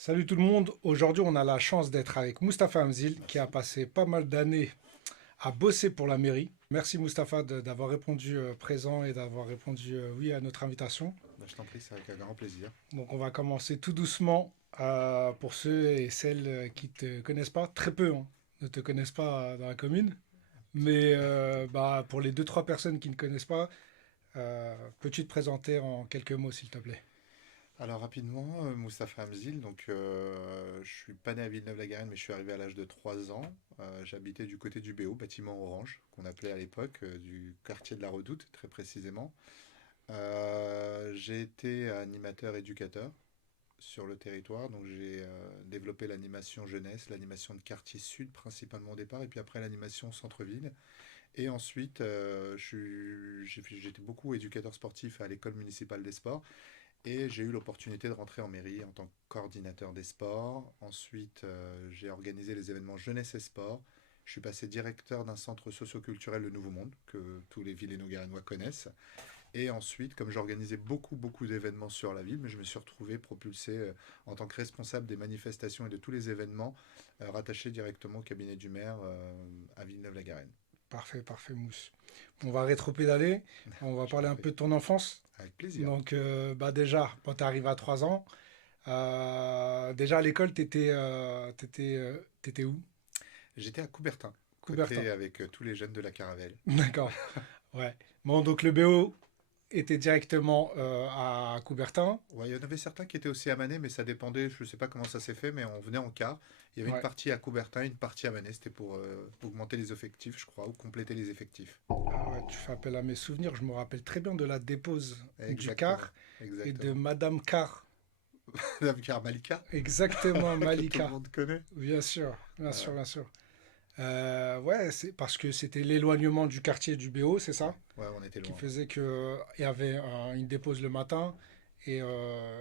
Salut tout le monde, aujourd'hui on a la chance d'être avec Mustapha Hamzil qui a passé pas mal d'années à bosser pour la mairie. Merci Mustapha d'avoir répondu présent et d'avoir répondu oui à notre invitation. Bah, je t'en prie, c'est avec un grand plaisir. Donc on va commencer tout doucement pour ceux et celles qui te connaissent pas, très peu hein, ne te connaissent pas dans la commune, mais bah, pour les deux-trois personnes qui ne connaissent pas, peux-tu te présenter en quelques mots s'il te plaît? Alors rapidement, Moustapha Hamzil, je suis pas né à Villeneuve-la-Garenne, mais je suis arrivé à l'âge de 3 ans. J'habitais du côté du BO, bâtiment Orange, qu'on appelait à l'époque, du quartier de la Redoute, très précisément. J'ai été animateur éducateur sur le territoire, donc j'ai développé l'animation jeunesse, l'animation de quartier sud principalement au départ, et puis après l'animation centre-ville. Et ensuite, j'étais beaucoup éducateur sportif à l'école municipale des sports. Et j'ai eu l'opportunité de rentrer en mairie en tant que coordinateur des sports. Ensuite, j'ai organisé les événements jeunesse et sport. Je suis passé directeur d'un centre socioculturel Le Nouveau Monde, que tous les Villéno-Garennois connaissent. Et ensuite, comme j'organisais beaucoup d'événements sur la ville, mais je me suis retrouvé propulsé en tant que responsable des manifestations et de tous les événements, rattaché directement au cabinet du maire à Villeneuve-la-Garenne. Parfait, parfait Mousse. On va rétro-pédaler, on va Je t'en parler un prie. peu de ton enfance. Avec plaisir. Donc, bah déjà, quand tu arrives à 3 ans, déjà à l'école, t'étais où? J'étais à Coubertin, Coubertin. côté avec tous les jeunes de la Caravelle. D'accord. Ouais. Bon, donc le BO était directement à Coubertin. Ouais, il y en avait certains qui étaient aussi à Manet, mais ça dépendait, je ne sais pas comment ça s'est fait, mais on venait en quart. Il y avait une Ouais. partie à Coubertin, une partie à Manet, c'était pour augmenter les effectifs, je crois, ou compléter les effectifs. Ah ouais, tu fais appel à mes souvenirs. Je me rappelle très bien de la dépose du Exactement, car et de exactement. Madame Car. Madame Malika, Exactement, que tout le Malika. monde connaît. Bien sûr, bien sûr, Ouais, bien sûr. Ouais, c'est parce que c'était l'éloignement du quartier du BO, c'est ouais, ça? ouais, on était Qui loin. Ouais. faisait que il y avait une dépose le matin et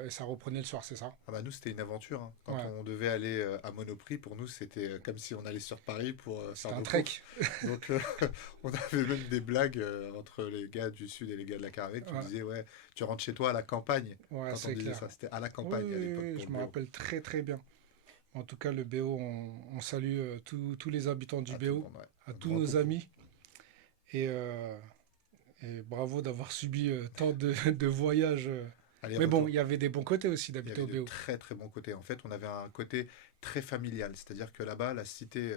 ça reprenait le soir, c'est ça? Ah bah nous, c'était une aventure, hein. Quand Ouais, on devait aller à Monoprix, pour nous, c'était comme si on allait sur Paris pour c'était faire un nos trek. courses. Donc, on avait même des blagues entre les gars du Sud et les gars de la Caravelle qui Ouais, disaient, ouais, tu rentres chez toi à la campagne. ouais, Quand on c'est disait clair. ça, c'était à la Oui, campagne oui, à oui, l'époque oui, pour je le me BO. rappelle très très bien. En tout cas, le BO, on salue tous les habitants du À tout le BO, monde, ouais. à Un tous grand nos coucou. amis et, bravo d'avoir subi tant de voyages. Mais bon, il Aller-retour. y avait des bons côtés aussi Il y d'habiter avait au de BO. très très bons côtés. En fait, on avait un côté très familial, c'est-à-dire que là-bas, la cité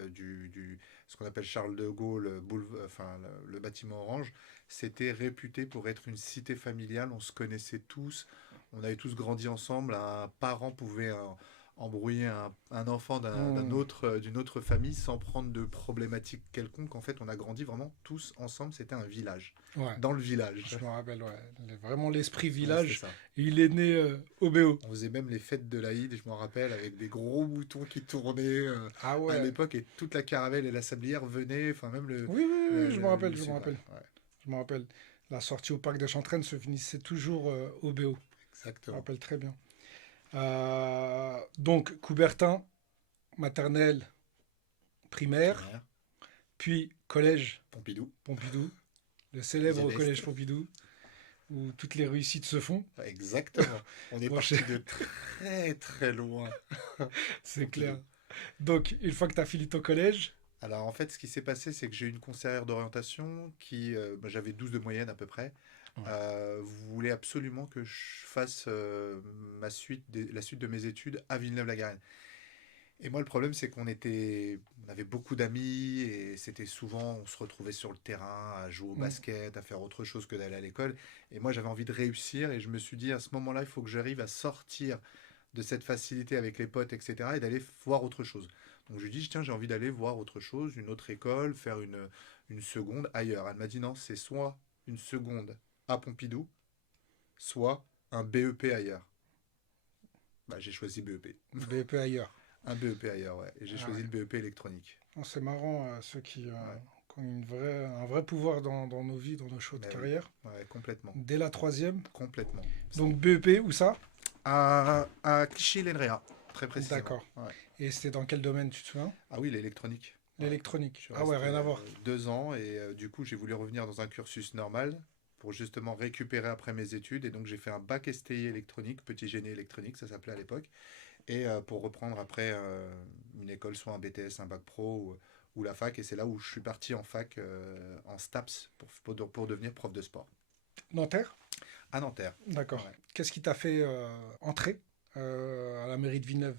ce qu'on appelle Charles de Gaulle, enfin le bâtiment orange, c'était réputé pour être une cité familiale. On se connaissait tous, on avait tous grandi ensemble. Un parent pouvait embrouiller un enfant Hmm. d'une autre famille sans prendre de problématiques quelconques. En fait, on a grandi vraiment tous ensemble. C'était un village, Ouais. dans le village. Je me rappelle, ouais. Vraiment l'esprit Ouais, c'était village. ça. Il est né au BO. On faisait même les fêtes de l'Aïd, je m'en rappelle, avec des gros boutons qui tournaient Ah à ouais. l'époque, et toute la caravelle et la sablière venaient, enfin même Oui, oui, oui, je me rappelle, le je me sud, rappelle. ouais, ouais, Je me rappelle. La sortie au parc de Chantraine se finissait toujours au BO. Je me exactement. rappelle très bien. Donc, Coubertin, maternelle, primaire, Primaire, puis collège Pompidou, Pompidou, le célèbre collège Zéleste, Pompidou, où toutes les réussites se font. exactement. On est Moi, parti de très très loin, c'est clair. Pompidou. Donc, une fois que tu as fini ton collège, Alors en fait, ce qui s'est passé, c'est que j'ai eu une conseillère d'orientation qui, j'avais 12 de moyenne à peu près, ouais. voulait absolument que je fasse la suite de mes études à Villeneuve-la-Garenne. Et moi, le problème, c'est on avait beaucoup d'amis et c'était souvent, on se retrouvait sur le terrain à jouer au Mm. basket, à faire autre chose que d'aller à l'école. Et moi, j'avais envie de réussir et je me suis dit, à ce moment-là, il faut que j'arrive à sortir de cette facilité avec les potes, etc. et d'aller voir autre chose. Donc, je lui dis, tiens, j'ai envie d'aller voir autre chose, une autre école, faire une seconde ailleurs. Elle m'a dit, non, c'est soit une seconde à Pompidou, soit un BEP ailleurs. Bah, j'ai choisi BEP. BEP ailleurs. Un BEP ailleurs, ouais. Et j'ai Ah ouais. choisi le BEP électronique. Oh, c'est marrant, ceux Ouais. qui ont un vrai pouvoir dans nos vies, dans nos choix de Ben oui, carrière. ouais, complètement. Dès la troisième. Complètement. Donc BEP, où ça? À Clichy-l'Enrea, très précisément. D'accord. Ouais. Et c'était dans quel domaine, tu te souviens? Ah oui, l'électronique. Ouais. Je L'électronique. suis Ah ouais, resté rien à voir. 2 ans et du coup j'ai voulu revenir dans un cursus normal pour justement récupérer après mes études et donc j'ai fait un bac STI électronique, petit génie électronique ça s'appelait à l'époque et pour reprendre après une école, soit un BTS, un bac pro ou la fac. Et c'est là où je suis parti en fac, en STAPS, pour devenir prof de sport. Nanterre? À Nanterre. D'accord. Ouais. Qu'est-ce qui t'a fait entrer à la mairie de Villeneuve?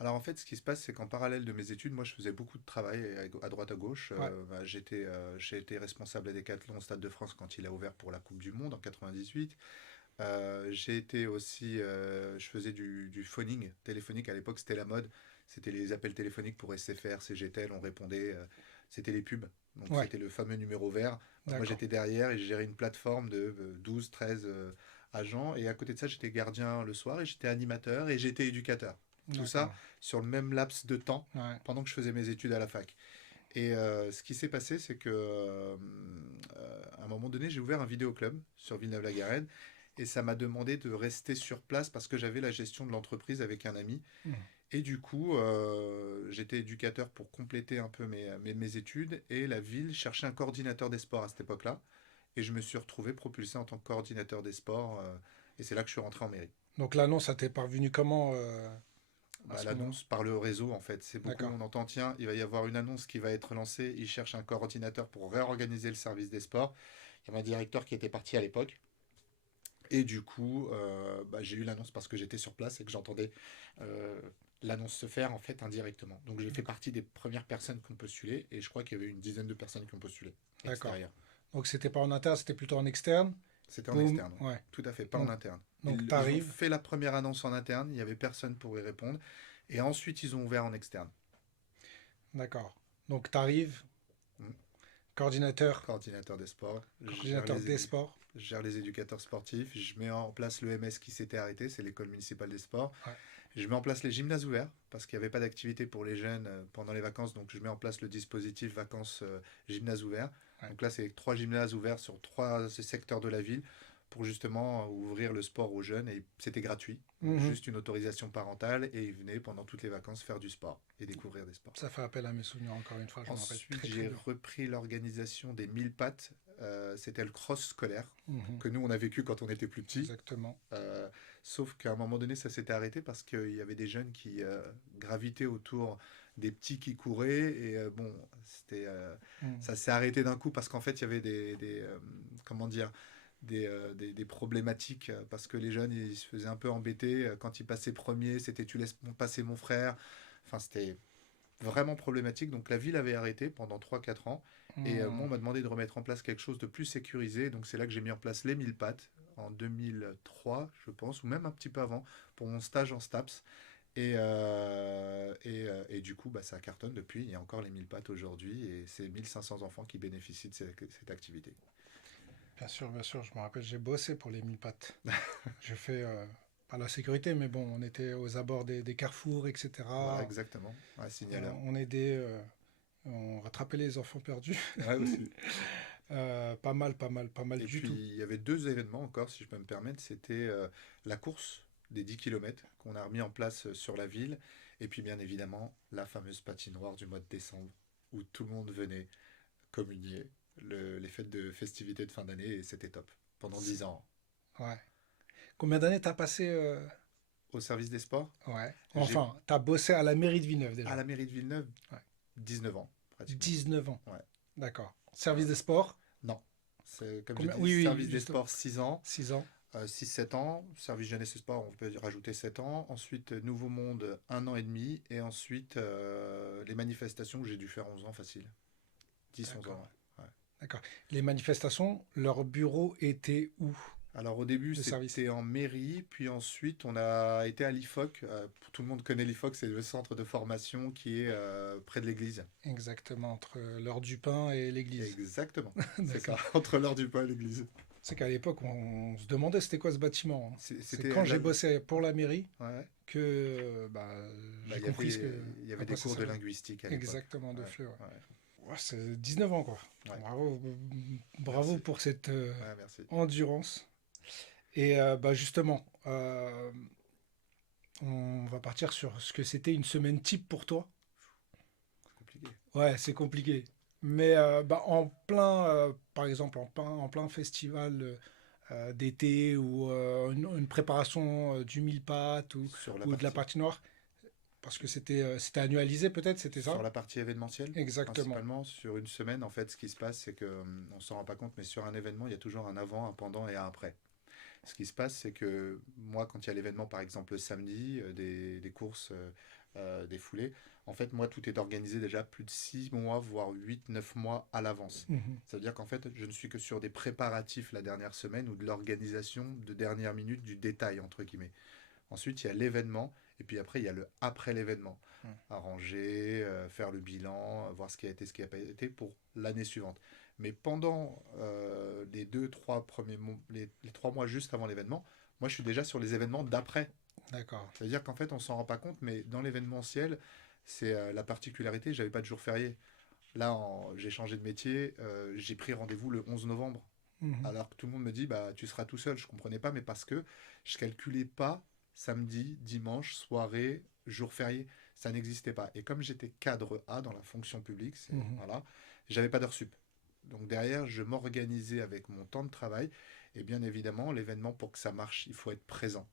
Alors en fait, ce qui se passe, c'est qu'en parallèle de mes études, moi je faisais beaucoup de travail à droite à gauche. Ouais, J'ai été responsable à Decathlon au Stade de France quand il a ouvert pour la Coupe du Monde en 98. J'ai été aussi, je faisais du phoning téléphonique à l'époque, c'était la mode. C'était les appels téléphoniques pour SFR, CGTEL, on répondait, c'était les pubs. Donc ouais, c'était le fameux numéro vert. Bah, moi d'accord. j'étais derrière et je gérais une plateforme de 12, 13 agents. Et à côté de ça, j'étais gardien le soir et j'étais animateur et j'étais éducateur. Tout ça D'accord. sur le même laps de temps Ouais. pendant que je faisais mes études à la fac. Et ce qui s'est passé, c'est que à un moment donné, j'ai ouvert un vidéoclub sur Villeneuve-la-Garenne et ça m'a demandé de rester sur place parce que j'avais la gestion de l'entreprise avec un ami. Hmm. Et du coup, j'étais éducateur pour compléter un peu mes études et la ville cherchait un coordinateur des sports à cette époque-là. Et je me suis retrouvé propulsé en tant que coordinateur des sports et c'est là que je suis rentré en mairie. Donc l'annonce, ça t'est parvenu comment à Bah, ce moment-là? l'annonce par le réseau, en fait, c'est beaucoup, D'accord. on entend, tiens, il va y avoir une annonce qui va être lancée, ils cherchent un coordinateur pour réorganiser le service des sports. Il y a ma directeur qui était parti à l'époque. Et du coup, bah, j'ai eu l'annonce parce que j'étais sur place et que j'entendais euh, l'annonce se faire en fait indirectement. Donc j'ai fait D'accord. partie des premières personnes qui ont postulé et je crois qu'il y avait une dizaine de personnes qui ont postulé D'accord. extérieures. Donc c'était pas en interne, c'était plutôt en externe. C'était en Boum. externe, ouais. Ouais. Tout à fait, pas en Donc, interne. donc Ils ont t'arrives. fait la première annonce en interne, il n'y avait personne pour y répondre. Et ensuite, ils ont ouvert en externe. D'accord. Donc t'arrives, Hmm. coordinateur, Coordinateur des sports, coordinateur des sports. je gère les éducateurs sportifs, je mets en place l'EMS qui s'était arrêté, c'est l'école municipale des sports. Ouais. Je mets en place les gymnases ouverts parce qu'il n'y avait pas d'activité pour les jeunes pendant les vacances, donc je mets en place le dispositif vacances gymnases ouverts. Ouais. Donc là, c'est 3 gymnases ouverts sur 3 secteurs de la ville pour justement ouvrir le sport aux jeunes et c'était gratuit. Donc Mhm. juste une autorisation parentale et ils venaient pendant toutes les vacances faire du sport et découvrir des sports. Ça fait appel à mes souvenirs encore une fois, je m'en rappelle Ensuite, très très j'ai bien. repris l'organisation des 1000 pattes. C'était le cross scolaire Mhm. que nous, on a vécu quand on était plus petits. Exactement. Euh, Sauf qu'à un moment donné, ça s'était arrêté parce qu'il y avait des jeunes qui gravitaient autour des petits qui couraient. Et bon, Mhm. ça s'est arrêté d'un coup parce qu'en fait, il y avait comment dire, des problématiques parce que les jeunes, ils se faisaient un peu embêter. Quand ils passaient premier, c'était tu laisses passer mon frère. Enfin, c'était vraiment problématique. Donc la ville avait arrêté pendant 3 4 ans. Et moi, Mhm. on m'a demandé de remettre en place quelque chose de plus sécurisé. Donc c'est là que j'ai mis en place les 1000 pattes en 2003, je pense, ou même un petit peu avant, pour mon stage en STAPS. Et du coup, bah, ça cartonne depuis. Il y a encore les 1000 pattes aujourd'hui. Et c'est 1500 enfants qui bénéficient de cette activité. Bien sûr, je me rappelle, j'ai bossé pour les 1000 pattes. J'ai fait, pas la sécurité, mais bon, on était aux abords des carrefours, Voilà, etc. exactement. Ouais, signaleur. On aidait, on rattrapait les enfants perdus. Ouais, aussi. Pas mal, pas mal, pas mal Et du puis, tout. il y avait 2 événements encore, si je peux me permettre. C'était la course des 10 kilomètres qu'on a remis en place sur la ville. Et puis, bien évidemment, la fameuse patinoire du mois de décembre, où tout le monde venait communier les fêtes de festivités de fin d'année. Et c'était top. Pendant 10 ans. Ouais. Combien d'années t'as passé Au service des sports, ouais. j'ai, Enfin, t'as bossé à la mairie de Villeneuve à déjà. la mairie de Villeneuve, Ouais. 19 ans, pratiquement. 19 ans. Ouais. D'accord. Service des sports. Non. C'est, comme je Combien? dis, Oui, oui, service des justement. sports, 6 ans. 6 ans. 6-7 ans, service jeunesse et sport, on peut rajouter 7 ans. Ensuite, Nouveau Monde, 1 an et demi. Et ensuite, les manifestations, j'ai dû faire 11 ans facile. 10-11 D'accord. ans, ouais. Ouais. D'accord. Les manifestations, leur bureau était où? Alors au début, Le service. c'était en mairie, puis ensuite, on a été à l'IFOC. Tout le monde connaît l'IFOC, c'est le centre de formation qui est près de l'église. Exactement, entre l'heure du pain et l'église. Exactement, c'est ça, D'accord. entre l'heure du pain et l'église. C'est qu'à l'époque, on se demandait c'était quoi ce bâtiment, hein. C'est C'était quand j'ai bossé pour la mairie ouais. que bah, Bah, j'ai compris il y à avait quoi des ça cours de servait. linguistique à l'époque. Exactement, de Ouais, fleu. Ouais. ouais, Ouais, c'est 19 ans, quoi. ouais. Bravo, bravo Merci. pour cette Ouais, merci. endurance. Et bah, justement, on va partir sur ce que c'était une semaine type pour toi. C'est compliqué. Ouais, c'est compliqué. Mais bah, par exemple, en plein festival d'été ou une préparation du mille-pattes Sur la ou de la partie, patinoire? Parce que c'était annualisé peut-être, c'était sur ça? la partie événementielle, Exactement. principalement sur une semaine, en fait, ce qui se passe, c'est que on s'en rend pas compte, mais sur un événement, il y a toujours un avant, un pendant et un après. Ce qui se passe, c'est que moi, quand il y a l'événement, par exemple le samedi, des courses, des foulées, en fait, moi, tout est organisé déjà plus de 6 mois, voire 8, 9 mois à l'avance. Mhm. Ça veut dire qu'en fait, je ne suis que sur des préparatifs la dernière semaine ou de l'organisation de dernière minute, du détail, entre guillemets. Ensuite, il y a l'événement, et puis après, il y a le après l'événement. Arranger, faire le bilan, voir ce qui a été, ce qui n'a pas été pour l'année suivante. Mais pendant les 3 mois juste avant l'événement, moi je suis déjà sur les événements d'après. D'accord. C'est-à-dire qu'en fait, on s'en rend pas compte, mais dans l'événementiel, c'est la particularité, j'avais pas de jour férié. Là, j'ai changé de métier, j'ai pris rendez-vous le 11 novembre. Mhm. Alors que tout le monde me dit, bah, tu seras tout seul. Je comprenais pas, mais parce que je calculais pas samedi, dimanche, soirée, jour férié. Ça n'existait pas. Et comme j'étais cadre A dans la fonction publique, Mhm. voilà, j'avais pas d'heure sup. Donc derrière, je m'organisais avec mon temps de travail. Et bien évidemment, l'événement, pour que ça marche, il faut être présent.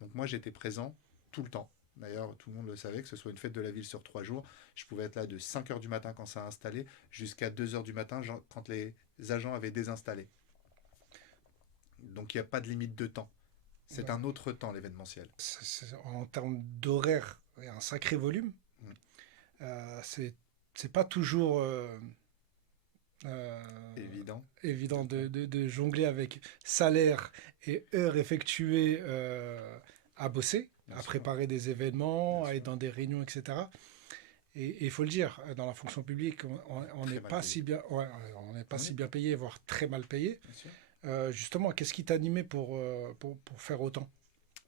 Donc moi, j'étais présent tout le temps. D'ailleurs, tout le monde le savait, que ce soit une fête de la ville sur 3 jours, je pouvais être là de 5 heures du matin quand ça a installé, jusqu'à 2 heures du matin quand les agents avaient désinstallé. Donc il n'y a pas de limite de temps. C'est Ouais. un autre temps, l'événementiel. En termes d'horaire, il y a un sacré volume. Mm. C'est pas toujours Évident. évident de jongler avec salaire et heures effectuées à bosser, Bien à sûr, préparer des bien événements, à être sûr. dans des réunions, etc. Et il faut le dire, dans la fonction publique, on n'est Très mal pas payé. si bien, ouais, on n'est pas Oui, si bien payé, voire très mal payé. bien sûr. Justement, qu'est-ce qui t'animait pour faire autant?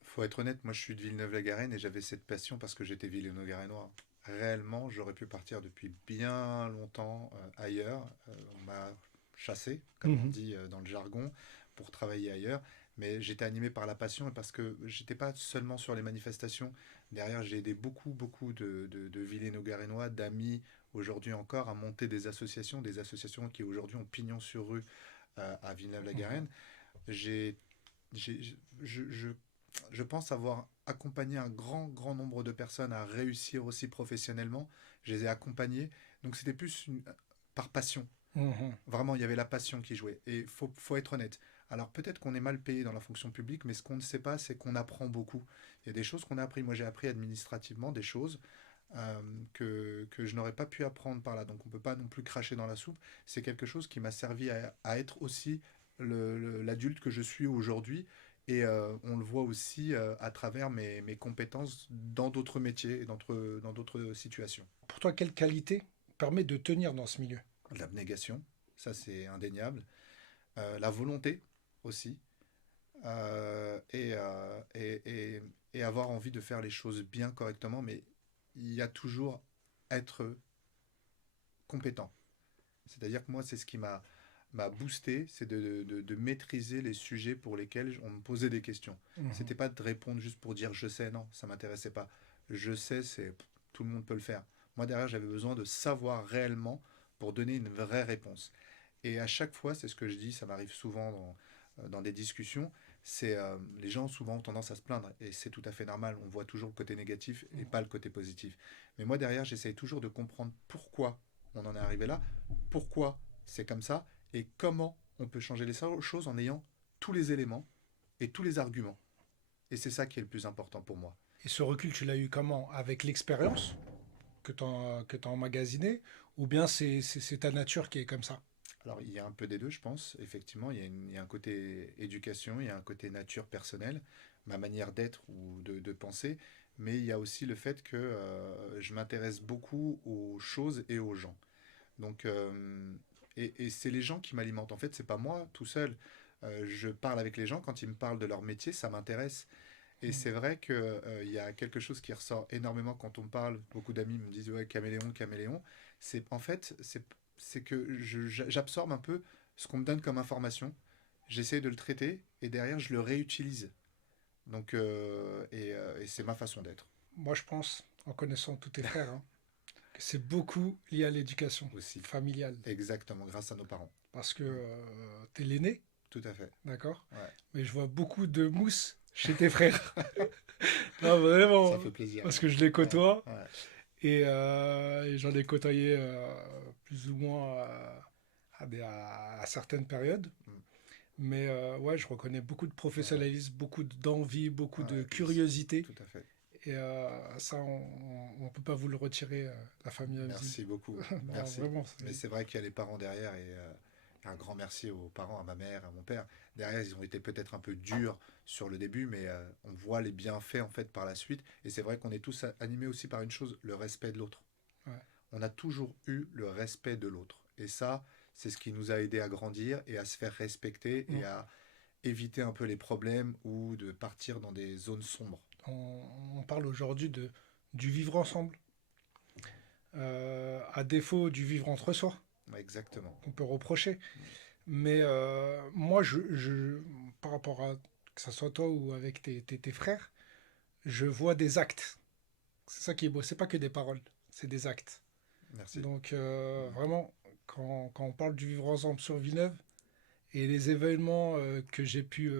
Faut être honnête, moi je suis de Villeneuve-la-Garenne et j'avais cette passion parce que j'étais Villeneuve-Garennois. Réellement, j'aurais pu partir depuis bien longtemps ailleurs. On m'a chassé, comme on Mhm. dit dans le jargon, pour travailler ailleurs. Mais j'étais animé par la passion et parce que j'étais pas seulement sur les manifestations. Derrière, j'ai aidé beaucoup, beaucoup de Villeneuve-Garennois, d'amis aujourd'hui encore, à monter des associations qui aujourd'hui ont pignon sur rue à Mhm. Villeneuve-la-Garenne. J'ai, j'ai- je pense avoir accompagné un grand, grand nombre de personnes à réussir aussi professionnellement. Je les ai accompagnés. Donc c'était plus par passion. Mhm. Vraiment, il y avait la passion qui jouait. Et faut être honnête. Alors peut-être qu'on est mal payé dans la fonction publique, mais ce qu'on ne sait pas, c'est qu'on apprend beaucoup. Il y a des choses qu'on a appris. Moi, j'ai appris administrativement des choses que je n'aurais pas pu apprendre par là. Donc on ne peut pas non plus cracher dans la soupe. C'est quelque chose qui m'a servi à être aussi l'adulte que je suis aujourd'hui. Et on le voit aussi à travers mes compétences dans d'autres métiers et dans d'autres situations. Pour toi, quelle qualité permet de tenir dans ce milieu? L'abnégation, ça c'est indéniable. La volonté aussi. Et avoir envie de faire les choses bien correctement, mais il y a toujours être compétent. C'est-à-dire que moi, c'est ce qui m'a boosté, c'est de maîtriser les sujets pour lesquels on me posait des questions. Mhm. C'était pas de répondre juste pour dire je sais, non, ça m'intéressait pas. Je sais, tout le monde peut le faire. Moi derrière, j'avais besoin de savoir réellement pour donner une vraie réponse. Et à chaque fois, c'est ce que je dis, ça m'arrive souvent dans des discussions, c'est les gens souvent ont tendance à se plaindre et c'est tout à fait normal. On voit toujours le côté négatif et pas le côté positif. Mais moi derrière, j'essaye toujours de comprendre pourquoi on en est arrivé là, pourquoi c'est comme ça et comment on peut changer les choses en ayant tous les éléments et tous les arguments. Et c'est ça qui est le plus important pour moi. Et ce recul, tu l'as eu comment? Avec l'expérience que tu as emmagasinée? Ou bien c'est ta nature qui est comme ça? Alors il y a un peu des deux, je pense. Effectivement, il y a un côté éducation, il y a un côté nature personnelle, ma manière d'être ou de penser, mais il y a aussi le fait que je m'intéresse beaucoup aux choses et aux gens. Donc, et c'est les gens qui m'alimentent. En fait, c'est pas moi tout seul. Je parle avec les gens quand ils me parlent de leur métier, ça m'intéresse. Et c'est vrai que il y a quelque chose qui ressort énormément quand on me parle. Beaucoup d'amis me disent ouais caméléon, caméléon. C'est en fait c'est que j'absorbe un peu ce qu'on me donne comme information. J'essaie de le traiter et derrière je le réutilise. Donc et c'est ma façon d'être Moi, je pense, en connaissant tous tes frères, hein, que c'est beaucoup lié à l'éducation aussi. familiale. Exactement, grâce à nos parents. Parce que Ouais, tu es l'aîné. tout à fait. d'accord? Ouais. Mais je vois beaucoup de mousse chez tes frères. Non, Ça vraiment, fait plaisir. parce que je les Ouais, côtoie ouais, et j'en ai côtoyé plus ou moins à certaines périodes. mm, Mais ouais, je reconnais beaucoup de ouais, professionnalisme, beaucoup d'envie, beaucoup de ouais, curiosité. tout à fait. Et ça, on peut pas vous le retirer, la famille Hamzine. Merci beaucoup. Non, Merci. vraiment, Mais c'est vrai qu'il y a les parents derrière et un grand merci aux parents, à ma mère, à mon père. Derrière, ils ont été peut-être un peu durs sur le début, mais on voit les bienfaits en fait par la suite. Et c'est vrai qu'on est tous animés aussi par une chose, le respect de l'autre. ouais. On a toujours eu le respect de l'autre. Et ça, c'est ce qui nous a aidé à grandir et à se faire respecter et Mm. à éviter un peu les problèmes ou de partir dans des zones sombres. On parle aujourd'hui du vivre ensemble, à défaut du vivre entre soi, Ouais, exactement. qu'on peut reprocher. Mais moi, par rapport à que ce soit toi ou avec tes frères, je vois des actes. C'est ça qui est beau. C'est pas que des paroles, c'est des actes. Merci. Donc Mm. vraiment, quand on parle du vivre ensemble sur Villeneuve et les événements que j'ai pu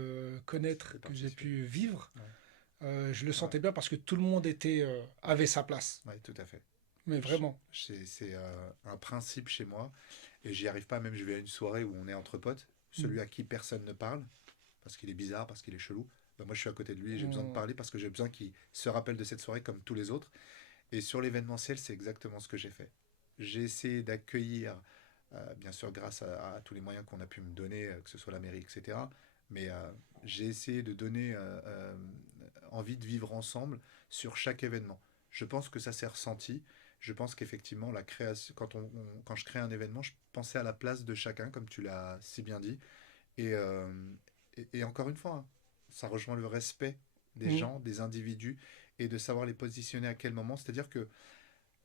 connaître, Fais que j'ai participer. pu vivre, Ouais. je le Ouais. sentais bien parce que tout le monde avait sa place. Ouais, tout à fait. Mais vraiment. C'est un principe chez moi et j'y arrive pas. Même je vais à une soirée où on est entre potes, Mm. celui à qui personne ne parle parce qu'il est bizarre, parce qu'il est chelou. Ben moi, je suis à côté de lui et j'ai besoin de On- parler parce que j'ai besoin qu'il se rappelle de cette soirée comme tous les autres. Et sur l'événementiel, c'est exactement ce que j'ai fait. J'ai essayé d'accueillir, bien sûr, grâce à tous les moyens qu'on a pu me donner, que ce soit la mairie, etc. Mais j'ai essayé de donner envie de vivre ensemble sur chaque événement. Je pense que ça s'est ressenti. Je pense qu'effectivement, la création, quand je crée un événement, je pensais à la place de chacun, comme tu l'as si bien dit. Et, et encore une fois, hein, ça rejoint le respect des Mm. gens, des individus, et de savoir les positionner à quel moment. C'est-à-dire que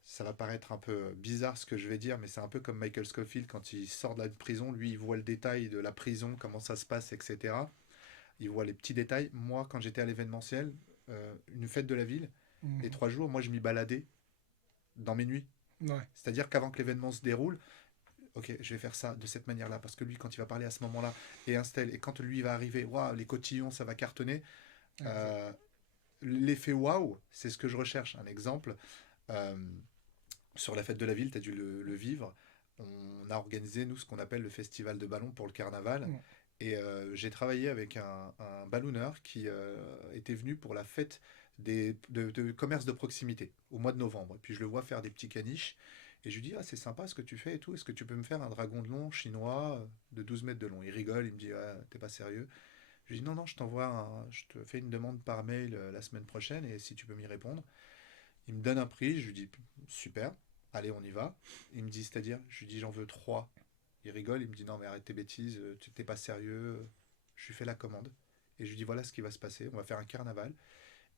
ça va paraître un peu bizarre ce que je vais dire, mais c'est un peu comme Michael Scofield quand il sort de la prison, lui il voit le détail de la prison, comment ça se passe, etc. Il voit les petits détails. Moi, quand j'étais à l'événementiel, une fête de la ville, les Mm. 3 jours, moi je m'y baladais dans mes nuits. Ouais, C'est-à-dire qu'avant que l'événement se déroule, ok, je vais faire ça de cette manière-là, parce que lui, quand il va parler à ce moment-là, et Instel, et quand lui va arriver, waouh, les cotillons, ça va cartonner. exact. Euh, L'effet waouh, c'est ce que je recherche. Un exemple, euh, sur la fête de la ville, tu as dû le vivre. On a organisé, nous, ce qu'on appelle le festival de ballons pour le carnaval. Mm. Et j'ai travaillé avec un ballonneur qui était venu pour la fête de commerce de proximité au mois de novembre. Et puis je le vois faire des petits caniches. Et je lui dis, ah, c'est sympa ce que tu fais et tout. Est-ce que tu peux me faire un dragon de long chinois de 12 mètres de long? Il rigole, il me dit, ah, t'es pas sérieux. Je lui dis, non, non, je te fais une demande par mail la semaine prochaine et si tu peux m'y répondre. Il me donne un prix, je lui dis, super, allez, on y va. Il me dit, c'est-à-dire, je lui dis, j'en veux trois. Il rigole, il me dit, non, mais arrête tes bêtises, tu t'es pas sérieux. Je lui fais la commande. Et je lui dis, voilà ce qui va se passer, on va faire un carnaval.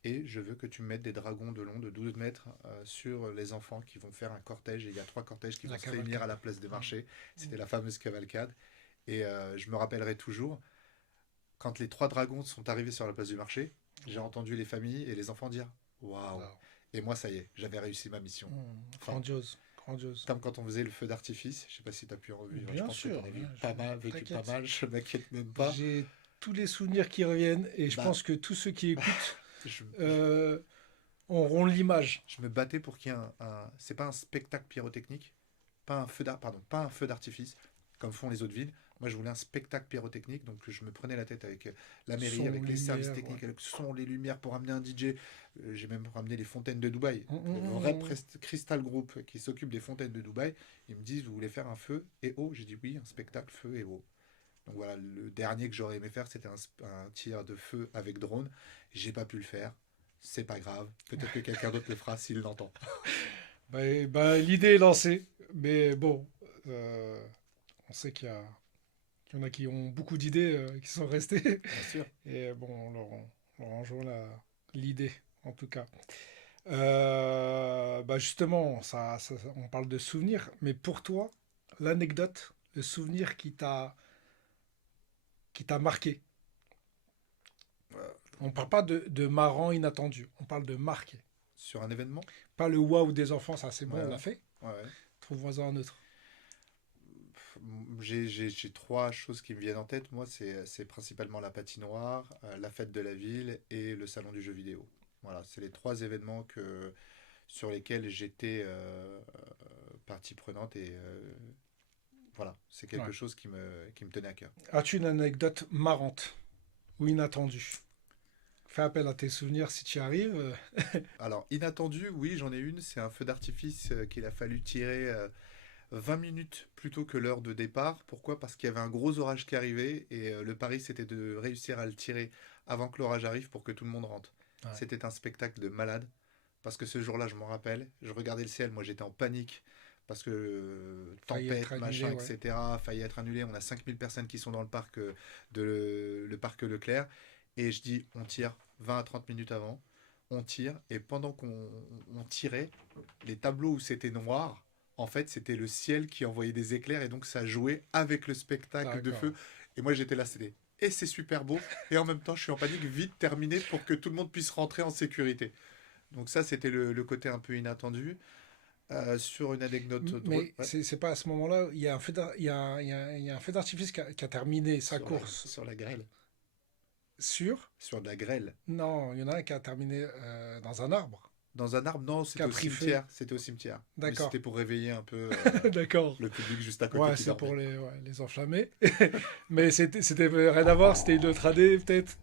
Et je veux que tu me mettes des dragons de long de 12 mètres sur les enfants qui vont faire un cortège. Et il y a 3 cortèges qui vont La se réunir à cavalcade. la place de Mm. marché. Mm. C'était la fameuse cavalcade. Et je me rappellerai toujours, quand les 3 dragons sont arrivés sur la place du marché, j'ai Wow. entendu les familles et les enfants dire waouh. Wow. Et moi, ça y est, j'avais réussi ma mission. Enfin, Grandiose, grandiose. comme quand on faisait le feu d'artifice, je sais pas si tu as pu en vivre, je Bien pense que tu en sûr, as vu hein, pas mal, vécu pas t'inquiète. mal, je m'inquiète même pas. J'ai tous les souvenirs qui reviennent et je Bah, pense que tous ceux qui écoutent je, je, euh, auront l'image. je me battais pour qu'il y ait c'est pas un spectacle pyrotechnique, pas un feu pardon, pas un feu d'artifice, comme font les autres villes. Moi, je voulais un spectacle pyrotechnique, donc je me prenais la tête avec la mairie, Son, avec les services lumière, ouais. techniques, avec le son, les lumières pour amener un DJ. J'ai même ramené les fontaines de Dubaï. Hum, Le hum, vrai hum, hum. Crystal Group qui s'occupe des fontaines de Dubaï, ils me disent, vous voulez faire un feu et eau? J'ai dit oui, un spectacle feu et eau. Donc voilà, le dernier que j'aurais aimé faire, c'était un tir de feu avec drone. J'ai pas pu le faire. C'est pas grave. Peut-être que quelqu'un d'autre le fera s'il l'entend. L'idée est lancée, mais bon, euh, on sait qu'il y en a qui ont beaucoup d'idées qui sont restées. Bien sûr. Et bon, on leur enjoint l'idée, en tout cas. Justement, on parle de souvenirs, mais pour toi, l'anecdote, le souvenir qui t'a marqué. Euh, On parle pas de marrant inattendu, on parle de marqué. sur un événement. Pas le waouh des enfants, ça c'est Ouais, bon, on ouais. l'a fait. Ouais, ouais. Trouve-moi un autre. J'ai trois choses qui me viennent en tête. Moi, c'est principalement la patinoire, la fête de la ville et le salon du jeu vidéo. Voilà, c'est les trois événements sur lesquels j'étais partie prenante et voilà, c'est quelque Ouais. chose qui me tenait à cœur. As-tu une anecdote marrante ou inattendue? Fais appel à tes souvenirs si tu y arrives. Alors, inattendu, oui, j'en ai une. C'est un feu d'artifice qu'il a fallu tirer 20 minutes plus tôt que l'heure de départ. Pourquoi? Parce qu'il y avait un gros orage qui arrivait et le pari c'était de réussir à le tirer avant que l'orage arrive pour que tout le monde rentre. Ouais. C'était un spectacle de malade parce que ce jour-là, je m'en rappelle, je regardais le ciel, moi j'étais en panique parce que Failli être tempête, annulé, machin, ouais. etc., failli être annulé. On a 5000 personnes qui sont dans le parc le parc Leclerc et je dis on tire 20 à 30 minutes avant. On tire et pendant qu'on tirait, les tableaux où c'était noir, en fait, c'était le ciel qui envoyait des éclairs et donc ça jouait avec le spectacle de D'accord. feu. Et moi, j'étais là, c'était et c'est super beau et en même temps, je suis en panique, vite terminé pour que tout le monde puisse rentrer en sécurité. Donc ça, c'était le côté un peu inattendu. Sur une anecdote drôle, Mais ouais, c'est pas à ce moment-là, il y a un feu il y a un feu d'artifice qui a terminé sa sur la, course sur la grêle. sur. Sur de la grêle. Non, il y en a un qui a terminé dans un arbre, Dans un arbre, non, qui c'était a au pris feu. cimetière. C'était au cimetière. Mais D'accord. c'était pour réveiller un peu D'accord. le public juste à côté Ouais, qui c'est pour dormait. les enflammer. Mais c'était rien à voir, c'était une autre année peut-être.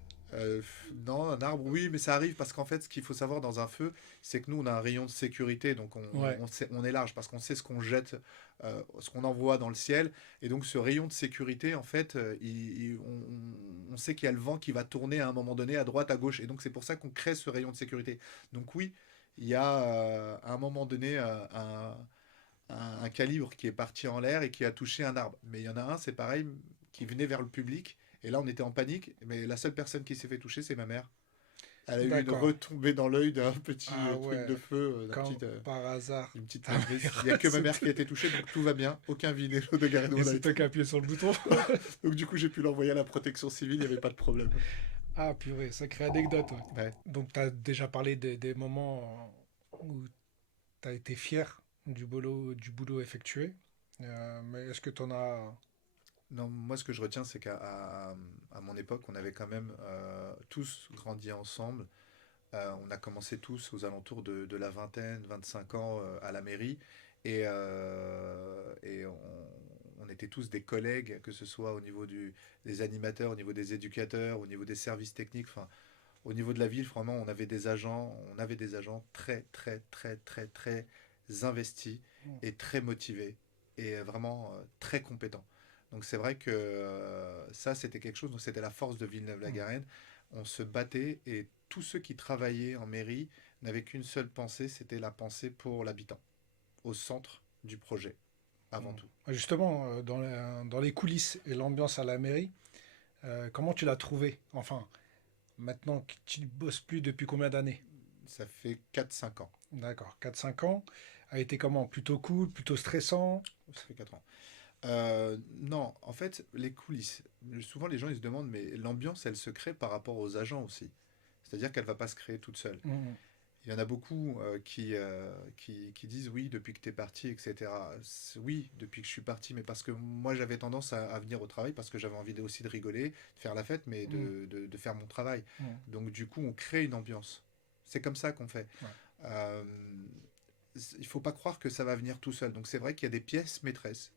Non, un arbre, oui, mais ça arrive parce qu'en fait, ce qu'il faut savoir dans un feu, c'est que nous, on a un rayon de sécurité, donc Ouais. on est large parce qu'on sait ce qu'on jette, ce qu'on envoie dans le ciel. Et donc, ce rayon de sécurité, en fait, on sait qu'il y a le vent qui va tourner à un moment donné à droite, à gauche. Et donc, c'est pour ça qu'on crée ce rayon de sécurité. Donc, oui, il y a à un moment donné un calibre qui est parti en l'air et qui a touché un arbre. Mais il y en a un, c'est pareil, qui venait vers le public. Et là, on était en panique. Mais la seule personne qui s'est fait toucher, c'est ma mère. Elle a eu une D'accord. retombée dans l'œil d'un petit Ah truc ouais. de feu, Comme par hasard. d'une petite Ta maîtrise. Il n'y a mère, que ma mère qui a été touchée, donc tout va bien. Aucun vinélo de Et Garneau n'a c'est toi été. qui as appuyé sur le bouton. Donc du coup, j'ai pu l'envoyer à la protection civile, il n'y avait pas de problème. Ah purée, sacrée anecdote. Ouais. Ouais. Donc tu as déjà parlé des moments où tu as été fier du boulot effectué. Mais est-ce que tu en as... Non, moi, ce que je retiens, c'est à mon époque, on avait quand même tous grandi ensemble. On a commencé tous aux alentours de la vingtaine, 25 ans à la mairie. Et on était tous des collègues, que ce soit au niveau des animateurs, au niveau des éducateurs, au niveau des services techniques. Enfin, au niveau de la ville, vraiment, on avait des agents très, très, très, très, très investis et très motivés et vraiment très compétents. Donc c'est vrai que ça, c'était quelque chose, donc c'était la force de Villeneuve-la-Garenne. On se battait et tous ceux qui travaillaient en mairie n'avaient qu'une seule pensée, c'était la pensée pour l'habitant, au centre du projet, avant tout. Justement, dans les coulisses et l'ambiance à la mairie, comment tu l'as trouvé? Enfin, maintenant que tu ne bosses plus depuis combien d'années? Ça fait 4 5 ans. D'accord, 4 5 ans. A été comment? Plutôt cool, plutôt stressant? Ça fait 4 ans. Non, en fait, les coulisses. Souvent, les gens ils se demandent, mais l'ambiance, elle se crée par rapport aux agents aussi. C'est-à-dire qu'elle va pas se créer toute seule. Mhm. Il y en a beaucoup qui disent oui, depuis que tu es parti, etc. Oui, depuis que je suis parti, mais parce que moi j'avais tendance à venir au travail parce que j'avais envie aussi de rigoler, de faire la fête, mais Mhm. de faire mon travail. Mhm. Donc du coup, on crée une ambiance. C'est comme ça qu'on fait. Ouais. Euh, il faut pas croire que ça va venir tout seul. Donc c'est vrai qu'il y a des pièces maîtresses.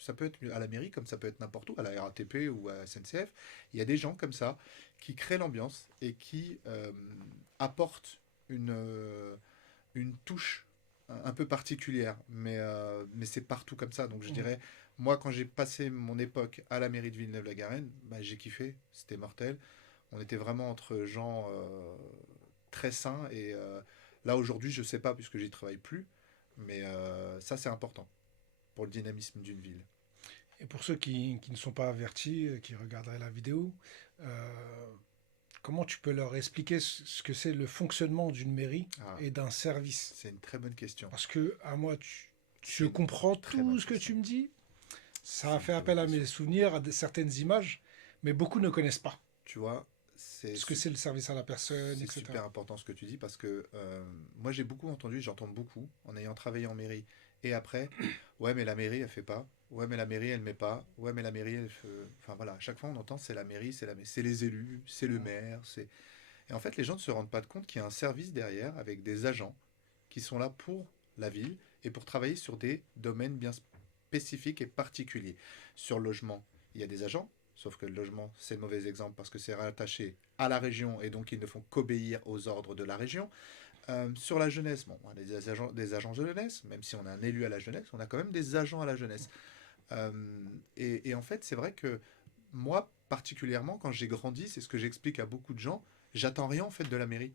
Ça peut être à la mairie comme ça peut être n'importe où, à la RATP ou à la SNCF. Il y a des gens comme ça qui créent l'ambiance et qui apportent une touche un peu particulière. Mais c'est partout comme ça. Donc je Mhm. dirais, moi quand j'ai passé mon époque à la mairie de Villeneuve-la-Garenne, bah, j'ai kiffé, c'était mortel. On était vraiment entre gens très sains et là aujourd'hui je sais pas puisque j'y travaille plus. Mais ça c'est important pour le dynamisme d'une ville. Et pour ceux qui ne sont pas avertis, qui regarderaient la vidéo, euh, comment tu peux leur expliquer ce que c'est le fonctionnement d'une mairie Ah, et d'un service? c'est une très bonne question. Parce que à moi, je C'est une comprends très tout bonne ce que tu question. me dis. Ça C'est a une fait très bonne appel à mes question. souvenirs, à certaines images, mais beaucoup ne connaissent pas Tu vois, c'est ce que c'est le service à la personne, c'est etc. super important ce que tu dis parce que moi j'ai beaucoup entendu, j'entends beaucoup en ayant travaillé en mairie et après, ouais mais la mairie elle fait pas. Ouais, mais la mairie, elle met pas. Ouais, mais la mairie, enfin voilà, à chaque fois on entend c'est la mairie, c'est les élus, c'est le Mm. maire, c'est. Et en fait, les gens ne se rendent pas compte qu'il y a un service derrière avec des agents qui sont là pour la ville et pour travailler sur des domaines bien spécifiques et particuliers. Sur le logement, il y a des agents, sauf que le logement, c'est le mauvais exemple parce que c'est rattaché à la région et donc ils ne font qu'obéir aux ordres de la région. Sur la jeunesse, bon, on a des agents jeunesse, même si on a un élu à la jeunesse, on a quand même des agents à la jeunesse. Euh, et en fait, c'est vrai que moi, particulièrement, quand j'ai grandi, c'est ce que j'explique à beaucoup de gens, j'attends rien en fait de la mairie.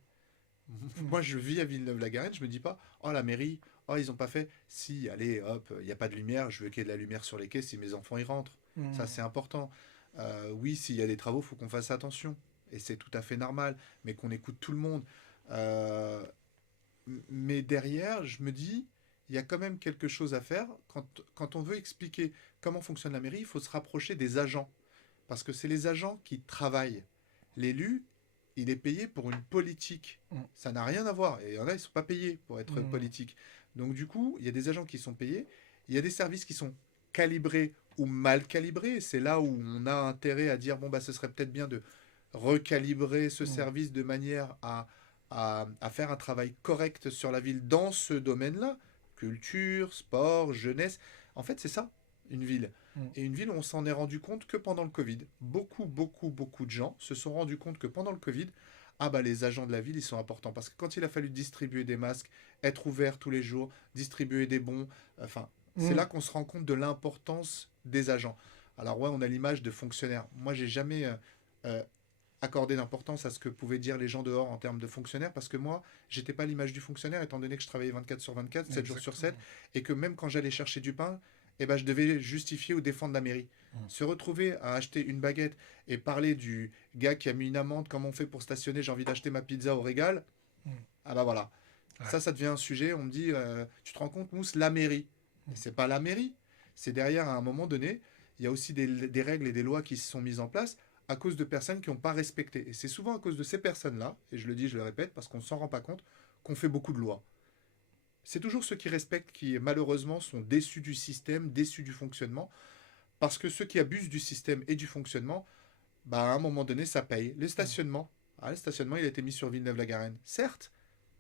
Mm. Moi, je vis à Villeneuve-la-Garenne, je me dis pas, oh la mairie, oh ils ont pas fait. Si, allez, hop, il n'y a pas de lumière, je veux qu'il y ait de la lumière sur les quais si mes enfants y rentrent. Ça, c'est Mm. important. Oui, s'il y a des travaux, il faut qu'on fasse attention. Et c'est tout à fait normal, mais qu'on écoute tout le monde. Euh, mais derrière, je me dis, il y a quand même quelque chose à faire. Quand on veut expliquer comment fonctionne la mairie, il faut se rapprocher des agents. Parce que c'est les agents qui travaillent. L'élu, il est payé pour une politique. Mm. Ça n'a rien à voir. Et il y en a, ils ne sont pas payés pour être Mm. politique. Donc du coup, il y a des agents qui sont payés. Il y a des services qui sont calibrés ou mal calibrés. C'est là où on a intérêt à dire, bon, bah, ce serait peut-être bien de recalibrer ce Mm. service de manière à faire un travail correct sur la ville dans ce domaine-là. Culture, sport, jeunesse. En fait, c'est ça, une ville. Mm. Et une ville, on s'en est rendu compte que pendant le Covid. Beaucoup, beaucoup, beaucoup de gens se sont rendus compte que pendant le Covid, ah bah les agents de la ville, ils sont importants. Parce que quand il a fallu distribuer des masques, être ouvert tous les jours, distribuer des bons, enfin, c'est Mm. là qu'on se rend compte de l'importance des agents. Alors ouais, on a l'image de fonctionnaires. Moi, j'ai jamais euh, accordé d'importance à ce que pouvaient dire les gens dehors en termes de fonctionnaires, parce que moi, j'étais pas l'image du fonctionnaire, étant donné que je travaillais 24 sur 24, 7 jours sur 7, Exactement. et que même quand j'allais chercher du pain, eh ben, je devais justifier ou défendre la mairie. Mm. Se retrouver à acheter une baguette et parler du gars qui a mis une amende, comment on fait pour stationner, j'ai envie d'acheter ma pizza au régal, Mm. ah bah voilà. Ouais. Ça devient un sujet, on me dit, tu te rends compte, Mousse, la mairie. Et Mm. c'est pas la mairie, c'est derrière, à un moment donné, il y a aussi des règles et des lois qui se sont mises en place à cause de personnes qui n'ont pas respecté. Et c'est souvent à cause de ces personnes-là, et je le dis, je le répète, parce qu'on ne s'en rend pas compte, qu'on fait beaucoup de lois. C'est toujours ceux qui respectent qui, malheureusement, sont déçus du système, déçus du fonctionnement, parce que ceux qui abusent du système et du fonctionnement, bah, à un moment donné, ça paye. Mm. Le stationnement, il a été mis sur Villeneuve-la-Garenne. Certes,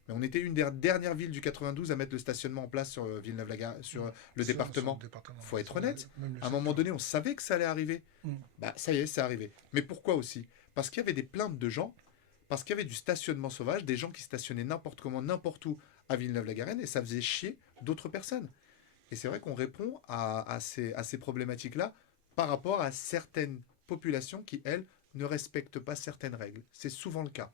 mais on était une des dernières villes du 92 à mettre le stationnement en place sur Villeneuve-la-Garenne, sur le Sur le département. département, Faut être sur honnête. même le À un moment secteur. donné, on savait que ça allait arriver. Mm. Bah, ça y est, c'est arrivé. Mais pourquoi aussi? Parce qu'il y avait des plaintes de gens, parce qu'il y avait du stationnement sauvage, des gens qui stationnaient n'importe comment, n'importe où à Villeneuve-la-Garenne, et ça faisait chier d'autres personnes. Et c'est vrai qu'on répond à ces problématiques-là par rapport à certaines populations qui, elles, ne respectent pas certaines règles. C'est souvent le cas.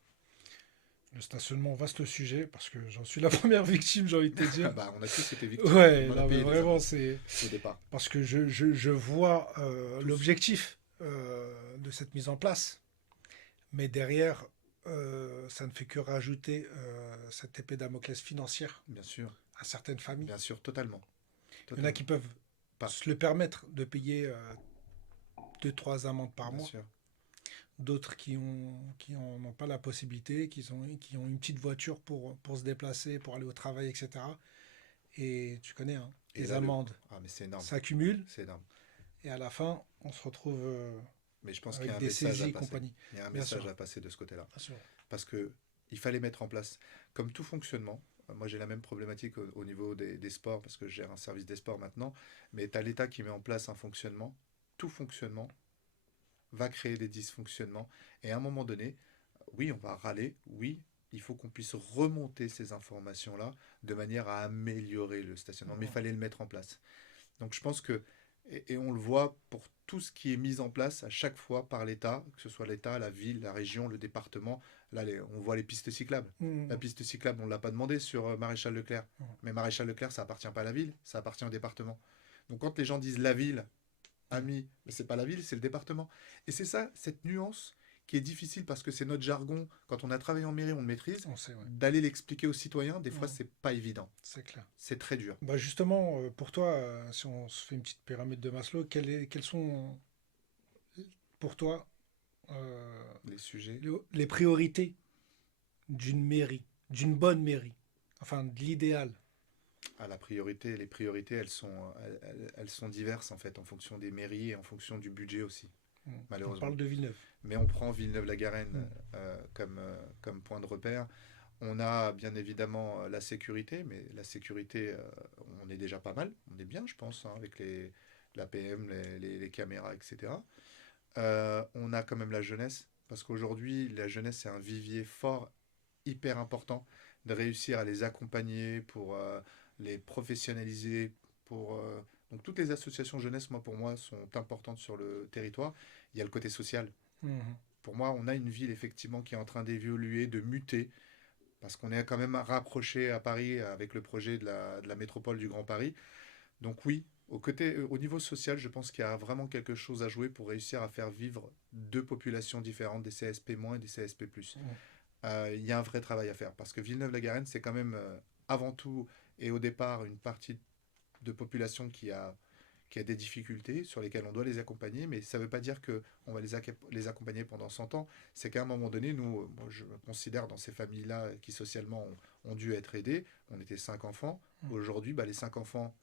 Le stationnement, vaste sujet, parce que j'en suis la première victime, j'ai envie de te dire. Bah, on a tous été victimes, Ouais, on en a là, mais payé des vraiment, amendes c'est au départ. parce que je vois Tous. l'objectif de cette mise en place, mais derrière, ça ne fait que rajouter cette épée Damoclès financière Bien à certaines familles. sûr, totalement. Il y en a qui Totalement. peuvent Pas, se le permettre de payer 2-3 amendes par bien mois. sûr. D'autres qui en ont pas la possibilité, qui ont une petite voiture pour se déplacer, pour aller au travail, etc. Et tu connais, hein, Et les là, amendes Ah, mais c'est énorme. s'accumulent C'est énorme. et à la fin, on se retrouve Mais je pense qu'il y avec a un des message à saisies et passer. compagnie. Il y a un Bien message sûr, à passer de ce côté-là. bien sûr. Parce que il fallait mettre en place, comme tout fonctionnement, moi j'ai la même problématique au niveau des sports, parce que je gère un service des sports maintenant, mais tu as l'État qui met en place un fonctionnement. Tout fonctionnement va créer des dysfonctionnements. Et à un moment donné, oui, on va râler, oui, il faut qu'on puisse remonter ces informations-là de manière à améliorer le stationnement. Mais il Mhm. fallait le mettre en place. Donc je pense que, et on le voit pour tout ce qui est mis en place à chaque fois par l'État, que ce soit l'État, la ville, la région, le département, là on voit les pistes cyclables. La Mhm. piste cyclable, on ne l'a pas demandé sur Maréchal Leclerc. Mhm. Mais Maréchal Leclerc, ça appartient pas à la ville, ça appartient au département. Donc quand les gens disent la ville, ami, mais c'est pas la ville, c'est le département. Et c'est ça, cette nuance qui est difficile parce que c'est notre jargon, quand on a travaillé en mairie, on le maîtrise, On sait, ouais. d'aller l'expliquer aux citoyens, des fois Mhm. c'est pas évident. C'est clair. C'est très dur. Bah justement, pour toi, si on se fait une petite pyramide de Maslow, quelles sont pour toi Les sujets. les priorités d'une mairie, d'une bonne mairie, enfin de l'idéal? À la priorité, les priorités, elles sont diverses en fait, en fonction des mairies et en fonction du budget aussi, On malheureusement. parle de Villeneuve. Mais on prend Villeneuve-la-Garenne Mm. comme point de repère. On a bien évidemment la sécurité, mais la sécurité, on est déjà pas mal. On est bien, je pense, hein, avec l'APM, les caméras, etc. On a quand même la jeunesse, parce qu'aujourd'hui, la jeunesse, c'est un vivier fort, hyper important, de réussir à les accompagner, pour les professionnaliser, pour... donc toutes les associations jeunesse, moi, pour moi, sont importantes sur le territoire. Il y a le côté social. Mhm. Pour moi, on a une ville, effectivement, qui est en train d'évoluer, de muter, parce qu'on est quand même rapproché à Paris avec le projet de la métropole du Grand Paris. Donc oui, au niveau social, je pense qu'il y a vraiment quelque chose à jouer pour réussir à faire vivre deux populations différentes, des CSP- et des CSP+. Mm. Il y a un vrai travail à faire parce que Villeneuve-la-Garenne, c'est quand même avant tout et au départ une partie de population qui a des difficultés sur lesquelles on doit les accompagner, mais ça ne veut pas dire qu'on va les accompagner pendant 100 ans. C'est qu'à un moment donné, nous, moi, je considère dans ces familles-là qui socialement ont dû être aidées, on était 5 enfants. Mm. Aujourd'hui, bah, les 5 enfants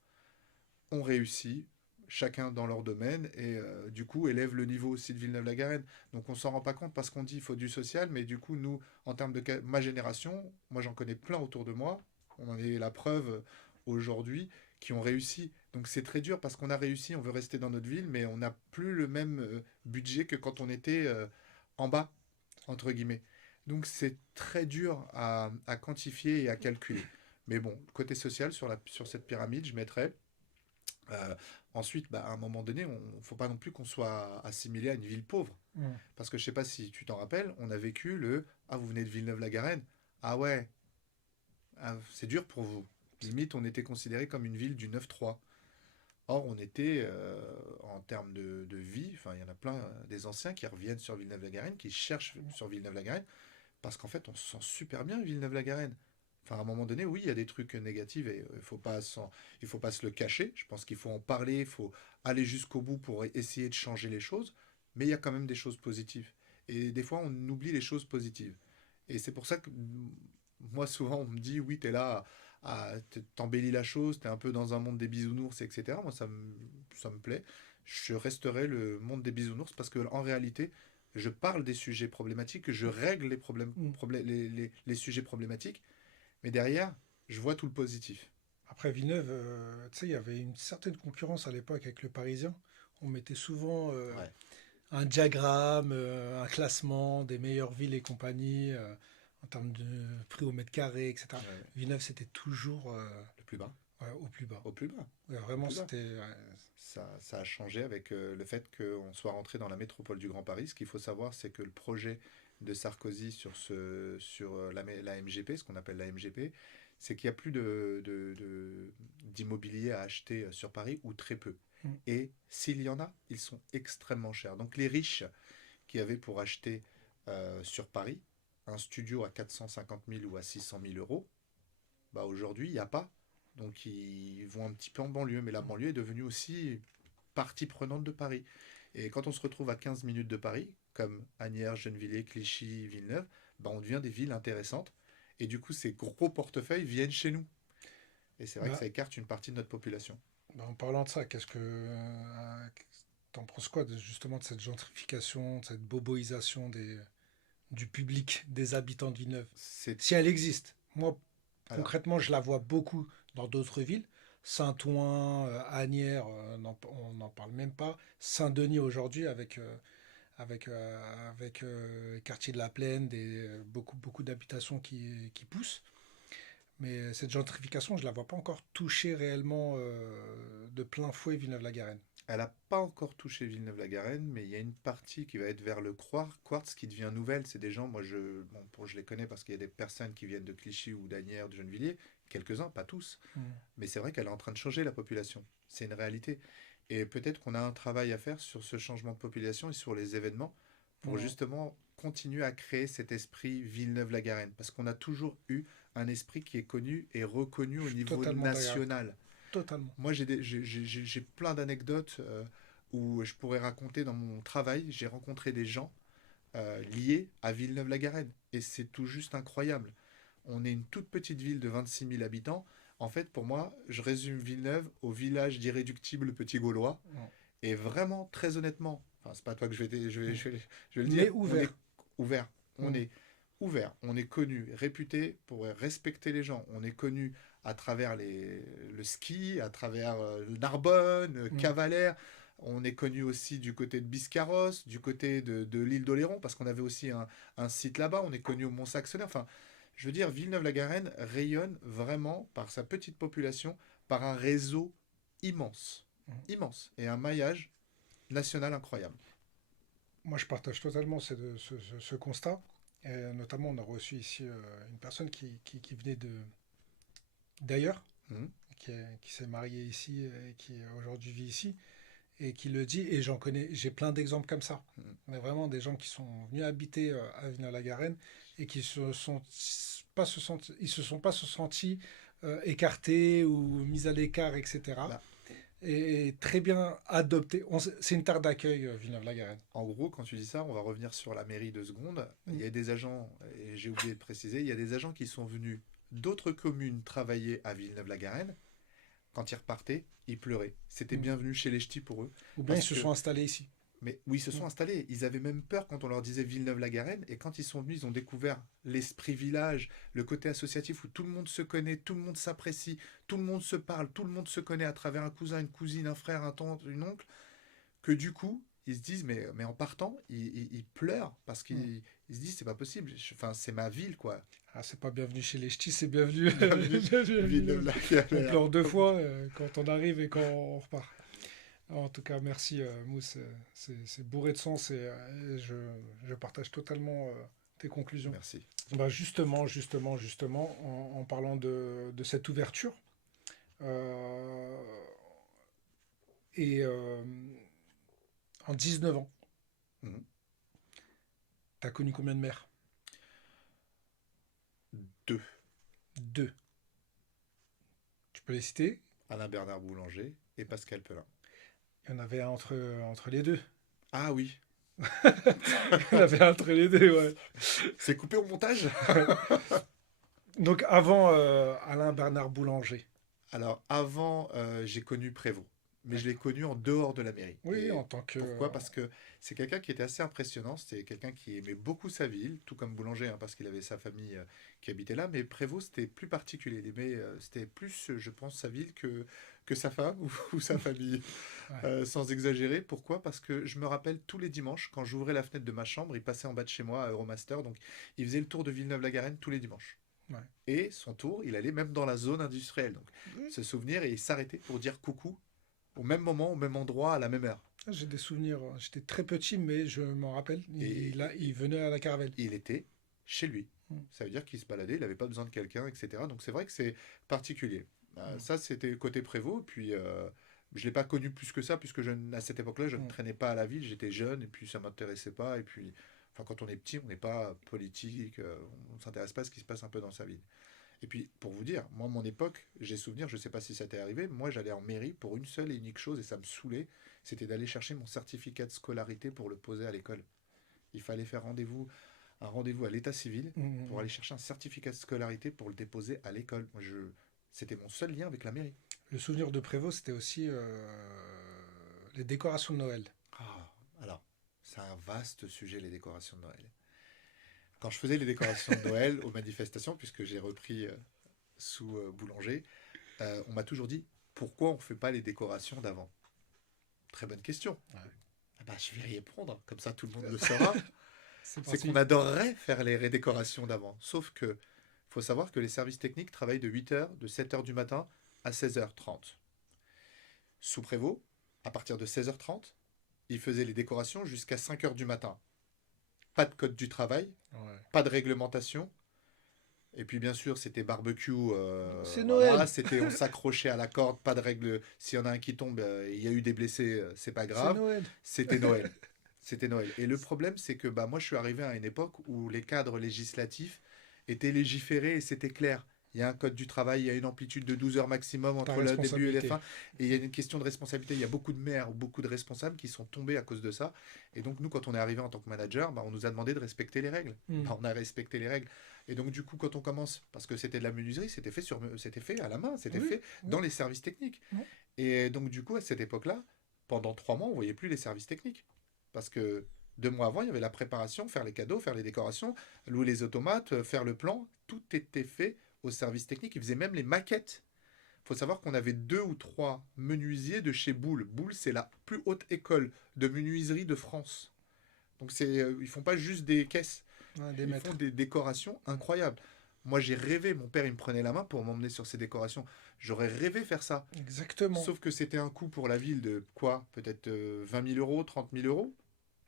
ont réussi, chacun dans leur domaine, et du coup élèvent le niveau aussi de Villeneuve-la-Garenne. Donc on s'en rend pas compte parce qu'on dit il faut du social, mais du coup nous, en termes de ma génération, moi j'en connais plein autour de moi, on en est la preuve aujourd'hui, qui ont réussi. Donc c'est très dur parce qu'on a réussi, on veut rester dans notre ville, mais on n'a plus le même budget que quand on était en bas, entre guillemets. Donc c'est très dur à quantifier et à calculer. Mais bon, côté social, sur cette pyramide, je mettrais euh, ensuite, bah, à un moment donné, ne faut pas non plus qu'on soit assimilé à une ville pauvre. Mm. Parce que je sais pas si tu t'en rappelles, on a vécu le Ah, vous venez de Villeneuve-la-Garenne. Ah ouais, ah, c'est dur pour vous. Limite, on était considéré comme une ville du 9-3. Or, on était, en termes de vie, enfin, il y en a plein des anciens qui reviennent sur Villeneuve-la-Garenne, qui cherchent sur Villeneuve-la-Garenne, parce qu'en fait, on se sent super bien, Villeneuve-la-Garenne. Enfin, à un moment donné, oui, il y a des trucs négatifs et il faut pas se le cacher. Je pense qu'il faut en parler, il faut aller jusqu'au bout pour essayer de changer les choses. Mais il y a quand même des choses positives. Et des fois, on oublie les choses positives. Et c'est pour ça que moi, souvent, on me dit, oui, t'es là, t'embellis la chose, t'es un peu dans un monde des bisounours, etc. Moi, ça me plaît. Je resterai le monde des bisounours parce que en réalité, je parle des sujets problématiques, je règle Mm. les sujets problématiques, mais derrière, je vois tout le positif. Après Villeneuve, tu sais, il y avait une certaine concurrence à l'époque avec le Parisien. On mettait souvent Ouais. un diagramme, un classement des meilleures villes et compagnies en termes de prix au mètre carré, etc. Ouais, ouais. Villeneuve, c'était toujours Le plus bas. ouais, au plus bas. Au plus bas. Ouais, Au vraiment, plus bas. c'était. Ça a changé avec le fait qu'on soit rentré dans la métropole du Grand Paris. Ce qu'il faut savoir, c'est que le projet de Sarkozy sur la MGP, ce qu'on appelle la MGP, c'est qu'il n'y a plus d'immobilier à acheter sur Paris ou très peu. Mm. Et s'il y en a, ils sont extrêmement chers. Donc les riches qui avaient pour acheter sur Paris un studio à 450 000 ou à 600 000 euros, bah aujourd'hui, il n'y a pas. Donc ils vont un petit peu en banlieue, mais la banlieue est devenue aussi partie prenante de Paris. Et quand on se retrouve à 15 minutes de Paris, comme Asnières, Gennevilliers, Clichy, Villeneuve, bah on devient des villes intéressantes. Et du coup, ces gros portefeuilles viennent chez nous. Et c'est vrai que Bah, ça écarte une partie de notre population. en parlant de ça, t'en penses quoi justement de cette gentrification, de cette boboisation du public, des habitants de Villeneuve? C'est Si elle existe. Moi, alors, concrètement, je la vois beaucoup dans d'autres villes. Saint-Ouen, Asnières, on n'en parle même pas. Saint-Denis aujourd'hui avec quartier de la Plaine, beaucoup d'habitations qui poussent. Mais cette gentrification, je ne la vois pas encore toucher réellement de plein fouet Villeneuve-la-Garenne. elle n'a pas encore touché Villeneuve-la-Garenne, mais il y a une partie qui va être vers le Quartz qui devient nouvelle. C'est des gens, moi je les connais parce qu'il y a des personnes qui viennent de Clichy ou d'Asnières, de Gennevilliers, quelques-uns, pas tous. Mm. Mais c'est vrai qu'elle est en train de changer la population. C'est une réalité. Et peut-être qu'on a un travail à faire sur ce changement de population et sur les événements pour Mm. justement continuer à créer cet esprit Villeneuve-la-Garenne. Parce qu'on a toujours eu un esprit qui est connu et reconnu Je au suis niveau totalement d'accord. national. Totalement. Moi, j'ai plein d'anecdotes où je pourrais raconter dans mon travail. J'ai rencontré des gens liés à Villeneuve-la-Garenne. Et c'est tout juste incroyable. On est une toute petite ville de 26 000 habitants. En fait, pour moi, je résume Villeneuve au village d'irréductibles petits Gaulois. Mm. Et vraiment, très honnêtement, enfin, c'est pas toi que Mm. je vais le Mais dire, on est ouvert. ouvert. On Mm. est ouvert. On est connu, réputé pour respecter les gens. On est connu à travers le ski, à travers Narbonne, Mm. Cavalère. On est connu aussi du côté de Biscarrosse, du côté de l'île d'Oléron, parce qu'on avait aussi un site là-bas. On est connu au Mont-Saxonnex. Enfin, je veux dire, Villeneuve-la-Garenne rayonne vraiment par sa petite population, par un réseau immense. Mm. Immense. Et un maillage national incroyable. Moi, je partage totalement ce constat. Et notamment, on a reçu ici une personne qui venait d'ailleurs, Mhm. qui s'est mariée ici et qui aujourd'hui vit ici, et qui le dit, et j'en connais, j'ai plein d'exemples comme ça. Mhm. On a vraiment des gens qui sont venus habiter à Villeneuve-la-Garenne et qui ils se sont pas se sentis écartés ou mis à l'écart, etc. Bah, Et très bien adoptés. C'est une terre d'accueil, Villeneuve-la-Garenne. en gros, quand tu dis ça, on va revenir sur la mairie 2 secondes. Il Mm. y a des agents, et j'ai oublié de préciser, il y a des agents qui sont venus d'autres communes travailler à Villeneuve-la-Garenne. Quand ils repartaient, ils pleuraient. C'était Mm. bienvenu chez les ch'tis pour eux. Ou bien ils Parce se que, sont installés ici. mais où ils se Mm. sont installés, ils avaient même peur quand on leur disait Villeneuve-la-Garenne. Et quand ils sont venus, ils ont découvert l'esprit village, le côté associatif où tout le monde se connaît, tout le monde s'apprécie, tout le monde se parle, tout le monde se connaît à travers un cousin, une cousine, un frère, un tante, une oncle. Que du coup, ils se disent, mais en partant, ils pleurent parce Mm. ils se disent, c'est pas possible. Enfin, c'est ma ville, quoi. Ah, c'est pas bienvenue chez les ch'tis, c'est bienvenue, Bienvenue, bienvenue à Villeneuve. On Villeneuve-la-Garenne. pleure deux fois quand on arrive et quand on repart. En tout cas, merci Mousse, c'est bourré de sens et je partage totalement tes conclusions. Merci. Bah justement, en parlant de cette ouverture, euh, et en 19 ans, Mhm. t'as connu combien de mères? Deux. Deux. Tu peux les citer? Alain Bernard Boulanger et Pascal Pelin. Il y en avait un entre les deux. Ah oui. Il y en avait un entre les deux, ouais. C'est coupé au montage. Donc avant Alain Bernard Boulanger. Alors, avant, j'ai connu Prévost. Mais je l'ai connu en dehors de la mairie. Oui, Et en tant que... pourquoi? Parce que c'est quelqu'un qui était assez impressionnant. C'était quelqu'un qui aimait beaucoup sa ville, tout comme Boulanger, hein, parce qu'il avait sa famille qui habitait là. Mais Prévost, c'était plus particulier. Il aimait, c'était plus, je pense, sa ville que sa femme ou sa famille. Ouais. Sans exagérer. Pourquoi? Parce que je me rappelle tous les dimanches, quand j'ouvrais la fenêtre de ma chambre, il passait en bas de chez moi à Euromaster. Donc, il faisait le tour de Villeneuve-la-Garenne tous les dimanches. Ouais. Et son tour, il allait même dans la zone industrielle. Donc, Oui. se souvenir et il s'arrêtait pour dire coucou au même moment, au même endroit, à la même heure. J'ai des souvenirs. J'étais très petit, mais je m'en rappelle. Et Il venait à la Caravelle. il était chez lui. Mm. Ça veut dire qu'il se baladait, il n'avait pas besoin de quelqu'un, etc. Donc c'est vrai que c'est particulier. Mm. Ça, c'était le côté Prévost. Puis je ne l'ai pas connu plus que ça, puisque à cette époque-là, je ne Mm. traînais pas à la ville, j'étais jeune, et puis ça ne m'intéressait pas. Et puis, enfin, quand on est petit, on n'est pas politique, on ne s'intéresse pas à ce qui se passe un peu dans sa ville. Et puis, pour vous dire, moi, mon époque, j'ai souvenir, je ne sais pas si ça t'est arrivé, moi, j'allais en mairie pour une seule et unique chose, et ça me saoulait, c'était d'aller chercher mon certificat de scolarité pour le poser à l'école. Il fallait faire un rendez-vous à l'état civil pour aller Mm. chercher un certificat de scolarité pour le déposer à l'école. C'était mon seul lien avec la mairie. Le souvenir de Prévost, c'était aussi les décorations de Noël. Ah, alors, c'est un vaste sujet, les décorations de Noël. Quand je faisais les décorations de Noël aux manifestations, puisque j'ai repris sous Boulanger, on m'a toujours dit pourquoi on ne fait pas les décorations d'avant. Très bonne question. Ouais. Ah bah, je vais y répondre, comme ça tout le monde le saura. C'est C'est parti. qu'on adorerait faire les redécorations d'avant. Sauf que faut savoir que les services techniques travaillent de 8h, de 7h du matin à 16h30. Sous Prévost, à partir de 16h30, ils faisaient les décorations jusqu'à 5h du matin. Pas de code du travail, Ouais. pas de réglementation. Et puis bien sûr, c'était barbecue. C'est Voilà, Noël. c'était on s'accrochait à la corde, pas de règle. S'il y en a un qui tombe, il y a eu des blessés, c'est pas C'est grave. Noël. C'était Noël. C'était Noël. Et le problème, c'est que bah, moi, je suis arrivé à une époque où les cadres législatifs étaient légiférés et c'était clair. Il y a un code du travail, il y a une amplitude de 12 heures maximum Ta entre le début et la responsabilité. fin. Et il y a une question de responsabilité. Il y a beaucoup de maires ou beaucoup de responsables qui sont tombés à cause de ça. Et donc, nous, quand on est arrivé en tant que manager, bah, on nous a demandé de respecter les règles. Hmm. Bah, on a respecté les règles. Et donc, du coup, quand on commence, parce que c'était de la menuiserie, c'était fait à la main, c'était Oui, fait oui, dans les services techniques. oui. Et donc, du coup, à cette époque-là, pendant 3 mois, on voyait plus les services techniques. Parce que 2 mois avant, il y avait la préparation, faire les cadeaux, faire les décorations, louer les automates, faire le plan. Tout était fait au service technique. Ils faisaient même les maquettes. Il faut savoir qu'on avait 2 ou 3 menuisiers de chez Boulle. Boulle, c'est la plus haute école de menuiserie de France. Donc, ils font pas juste des caisses. Ouais, des Ils font maîtres. des décorations incroyables. Moi, j'ai rêvé. Mon père, il me prenait la main pour m'emmener sur ces décorations. J'aurais rêvé faire ça. Exactement. Sauf que c'était un coût pour la ville de quoi? Peut-être 20 000 euros, 30 000 euros.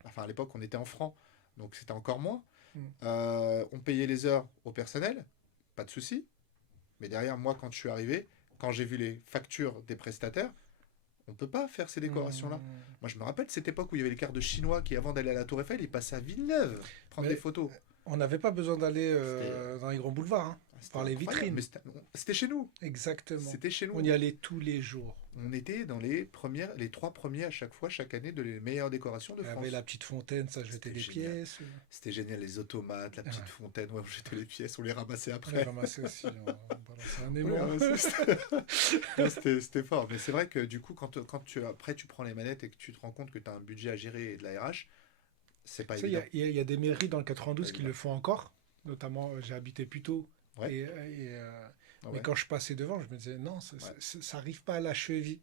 Enfin, à l'époque, on était en francs, donc c'était encore moins. Hmm. On payait les heures au personnel, pas de souci. Mais derrière, moi, quand je suis arrivé, quand j'ai vu les factures des prestataires, on ne peut pas faire ces décorations-là. Hmm. Moi, je me rappelle cette époque où il y avait les cartes de Chinois qui, avant d'aller à la Tour Eiffel, ils passaient à Villeneuve prendre des Mais photos. on n'avait pas besoin d'aller C'était dans les grands boulevards, hein, c'était par les incroyable. vitrines. Mais c'était chez nous. Exactement. C'était chez On nous. y allait tous les jours. On était dans les 3 premiers à chaque fois, chaque année, de les meilleures décorations de Il y avait la France. petite fontaine, ça jetait C'était des génial. pièces. C'était génial, les automates, la Ouais. petite fontaine, ouais, on jetait les pièces, on les ramassait On les après. ramassait aussi. On balançait un On les aimant. ramassait, non, c'était fort. Mais c'est vrai que du coup, après tu prends les manettes et que tu te rends compte que tu as un budget à gérer et de la RH, c'est pas Tu sais, il y évident. a, il y a des mairies dans le C'est pas 92 qui évident. le font encore. Notamment, j'ai habité Puteaux. Ouais, ah Mais ouais, quand je passais devant, je me disais, non, ouais. ça n'arrive pas à la cheville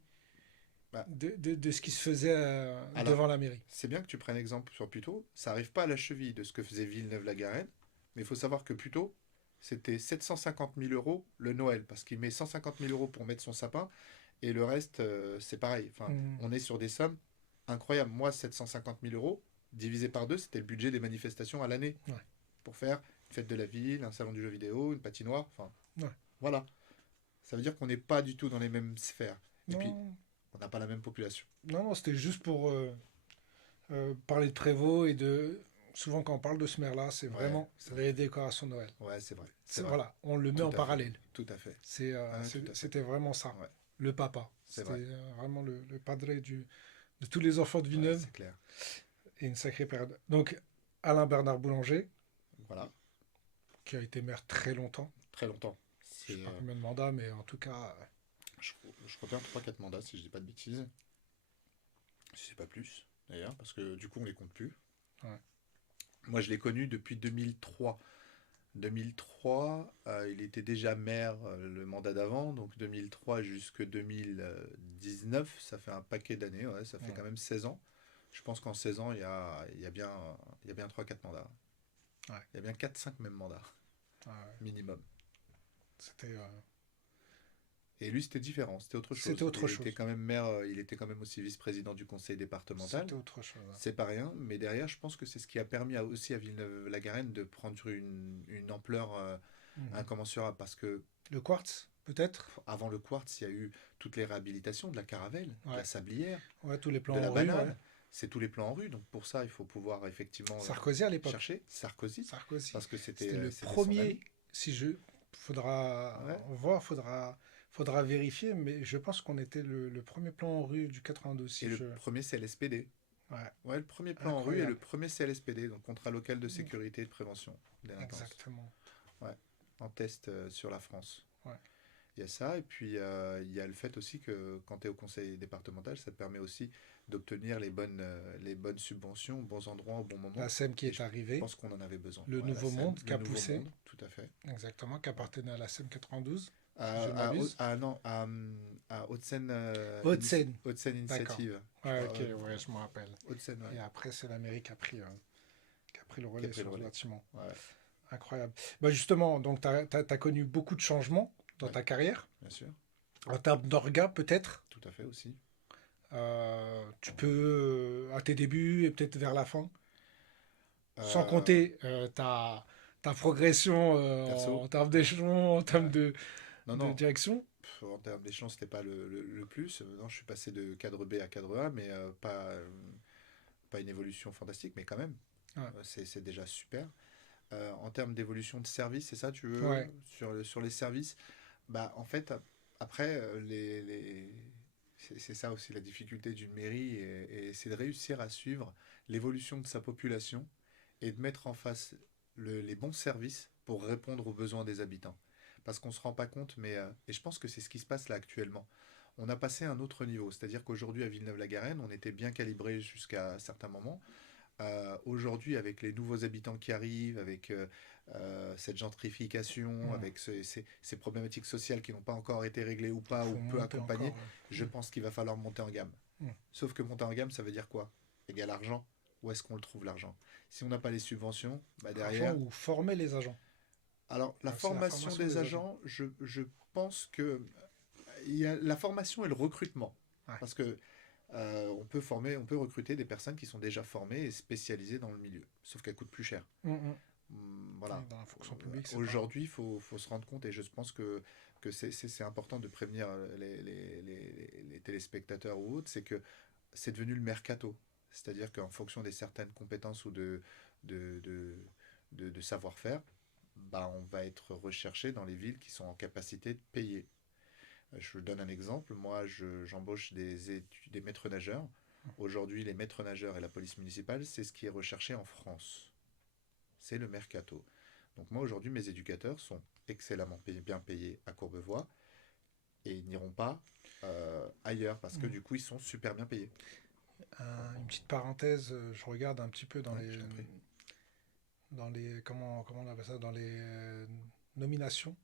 Bah, de ce qui se faisait alors, devant la mairie. c'est bien que tu prennes exemple sur Puteaux. Ça arrive pas à la cheville de ce que faisait Villeneuve-la-Garenne, mais il faut savoir que Puteaux, c'était 750 000 euros le Noël, parce qu'il met 150 000 euros pour mettre son sapin, et le reste, c'est pareil. Enfin, Mm. on est sur des sommes incroyables. Moi, 750 000 euros, divisé par deux, c'était le budget des manifestations à l'année, Ouais, pour faire une fête de la ville, un salon du jeu vidéo, une patinoire, enfin, ouais. voilà. Ça veut dire qu'on n'est pas du tout dans les mêmes sphères. Et puis, Non, on n'a pas la même population. non, non, c'était juste pour parler de Prévost et de. Souvent, quand on parle de ce maire-là, c'est Ouais, vraiment les décorations de Noël. ouais, c'est vrai. C'est C'est, vrai. voilà, on le met Tout en à fait. parallèle. Tout à fait. Ouais, tout à fait. C'était vraiment ça. Ouais, Le papa. c'est C'était vrai. vraiment le padre de tous les enfants de Ouais, Villeneuve c'est clair. et une sacrée période. Donc, Alain Bernard Boulanger, Voilà. qui a été maire très longtemps. Très longtemps. Je ne sais pas combien de mandats, mais en tout cas, Je, je retiens 3 4 mandats, si je dis pas de bêtises. Si c'est pas plus, d'ailleurs, parce que du coup, on les compte plus. ouais. Moi, je l'ai connu depuis 2003. 2003, il était déjà maire le mandat d'avant, donc 2003 jusque 2019, ça fait un paquet d'années, ouais, ça fait Ouais. quand même 16 ans. Je pense qu'en 16 ans, il y a bien 3 4 mandats. Ouais. Il y a bien 4 5 même mandats, Ouais. minimum. C'était Et lui, c'était différent, c'était autre c'était chose. autre Il était chose. quand même maire, il était quand même aussi vice-président du conseil départemental. C'était autre chose. Ouais. C'est pas rien, mais derrière, je pense que c'est ce qui a permis aussi à Villeneuve-la-Garenne de prendre une ampleur Mhm. incommensurable. Parce que Le quartz, peut-être. avant le quartz, il y a eu toutes les réhabilitations de la Caravelle, de la Ouais. Sablière, Ouais, tous les plans de la en rue. Ouais. Banane. C'est tous les plans en rue. Donc pour ça, il faut pouvoir effectivement Sarkozy à l'époque. chercher Sarkozy, Sarkozy. parce que C'était le c'était son premier. ami. Si je faudra Ouais, voir, faudra vérifier, mais je pense qu'on était le premier plan en rue du 92. et Si le je... premier CLSPD. Ouais, Ouais, le premier plan en rue et le incroyable. premier CLSPD, donc contrat local de sécurité et de prévention de délinquance. Exactement. Ouais, en test sur la France. Ouais. Il y a ça, et puis il y a le fait aussi que quand tu es au conseil départemental, ça te permet aussi d'obtenir les bonnes subventions, aux bons endroits, au bon La moment. SEM qui Et est je arrivée, pense qu'on en avait besoin. le Ouais, la Nouveau SEM, Monde qui le a nouveau poussé, monde, tout à fait. exactement, qui appartenait à la SEM 92, si je ne À, m'abuse. non, à Haute-Seine Haute-Seine, Haute-Seine d'accord. Initiative. Je Ouais, crois, ok, ouais, je me rappelle. Haute-Seine, Et ouais, après, c'est la mairie qui a pris le qui a relais pris le sur le relais. bâtiment. Ouais, Incroyable. Bah justement, donc tu as connu beaucoup de changements dans ouais, ta carrière. bien sûr, En termes d'orga, peut-être. tout à fait aussi. Tu peux, à tes débuts et peut-être vers la fin, sans Euh, compter ta progression Perso, en termes d'échelon, en termes ouais. Non, de non, direction. En termes d'échelon, c'était pas le plus. Non, je suis passé de cadre B à cadre A, mais pas une évolution fantastique, mais quand même, Ouais. c'est déjà super. En termes d'évolution de service, c'est ça, tu veux, Ouais. sur les services? Bah, en fait, après, c'est ça aussi la difficulté d'une mairie, et c'est de réussir à suivre l'évolution de sa population et de mettre en face les bons services pour répondre aux besoins des habitants. Parce qu'on ne se rend pas compte, et je pense que c'est ce qui se passe là actuellement. On a passé à un autre niveau, c'est-à-dire qu'aujourd'hui à Villeneuve-la-Garenne, on était bien calibré jusqu'à certains moments. Aujourd'hui, avec les nouveaux habitants qui arrivent, avec cette gentrification, Mm. avec ces problématiques sociales qui n'ont pas encore été réglées ou pas, ou Faut peu monter accompagnées, encore. je pense qu'il va falloir monter en gamme. Mm. Sauf que monter en gamme, ça veut dire quoi? Égal argent. Où est-ce qu'on le trouve l'argent? Si on n'a pas les subventions, bah Argent derrière. ou former les agents. Alors, la C'est la formation formation des des agents. agents, je pense que il y a la formation et le recrutement. Ouais. Parce que on peut former, on peut recruter des personnes qui sont déjà formées et spécialisées dans le milieu. Sauf qu'elles coûtent plus cher. Mm, mm. Voilà. Et dans la fonction publique, c'est pas. Aujourd'hui, faut se rendre compte, et je pense que c'est important de prévenir les téléspectateurs ou autres, c'est que c'est devenu le mercato. C'est-à-dire qu'en fonction des certaines compétences ou de, de, de savoir-faire, bah, on va être recherché dans les villes qui sont en capacité de payer. Je donne un exemple. Moi, j'embauche des maîtres nageurs. Aujourd'hui, les maîtres nageurs et la police municipale, c'est ce qui est recherché en France. C'est le mercato. Donc moi, aujourd'hui, mes éducateurs sont excellemment payés, bien payés à Courbevoie, et ils n'iront pas ailleurs parce que Mm. du coup, ils sont super bien payés. Une petite parenthèse, je regarde un petit peu Ouais, je t'en prie. dans les comment on appelle ça, dans les nominations,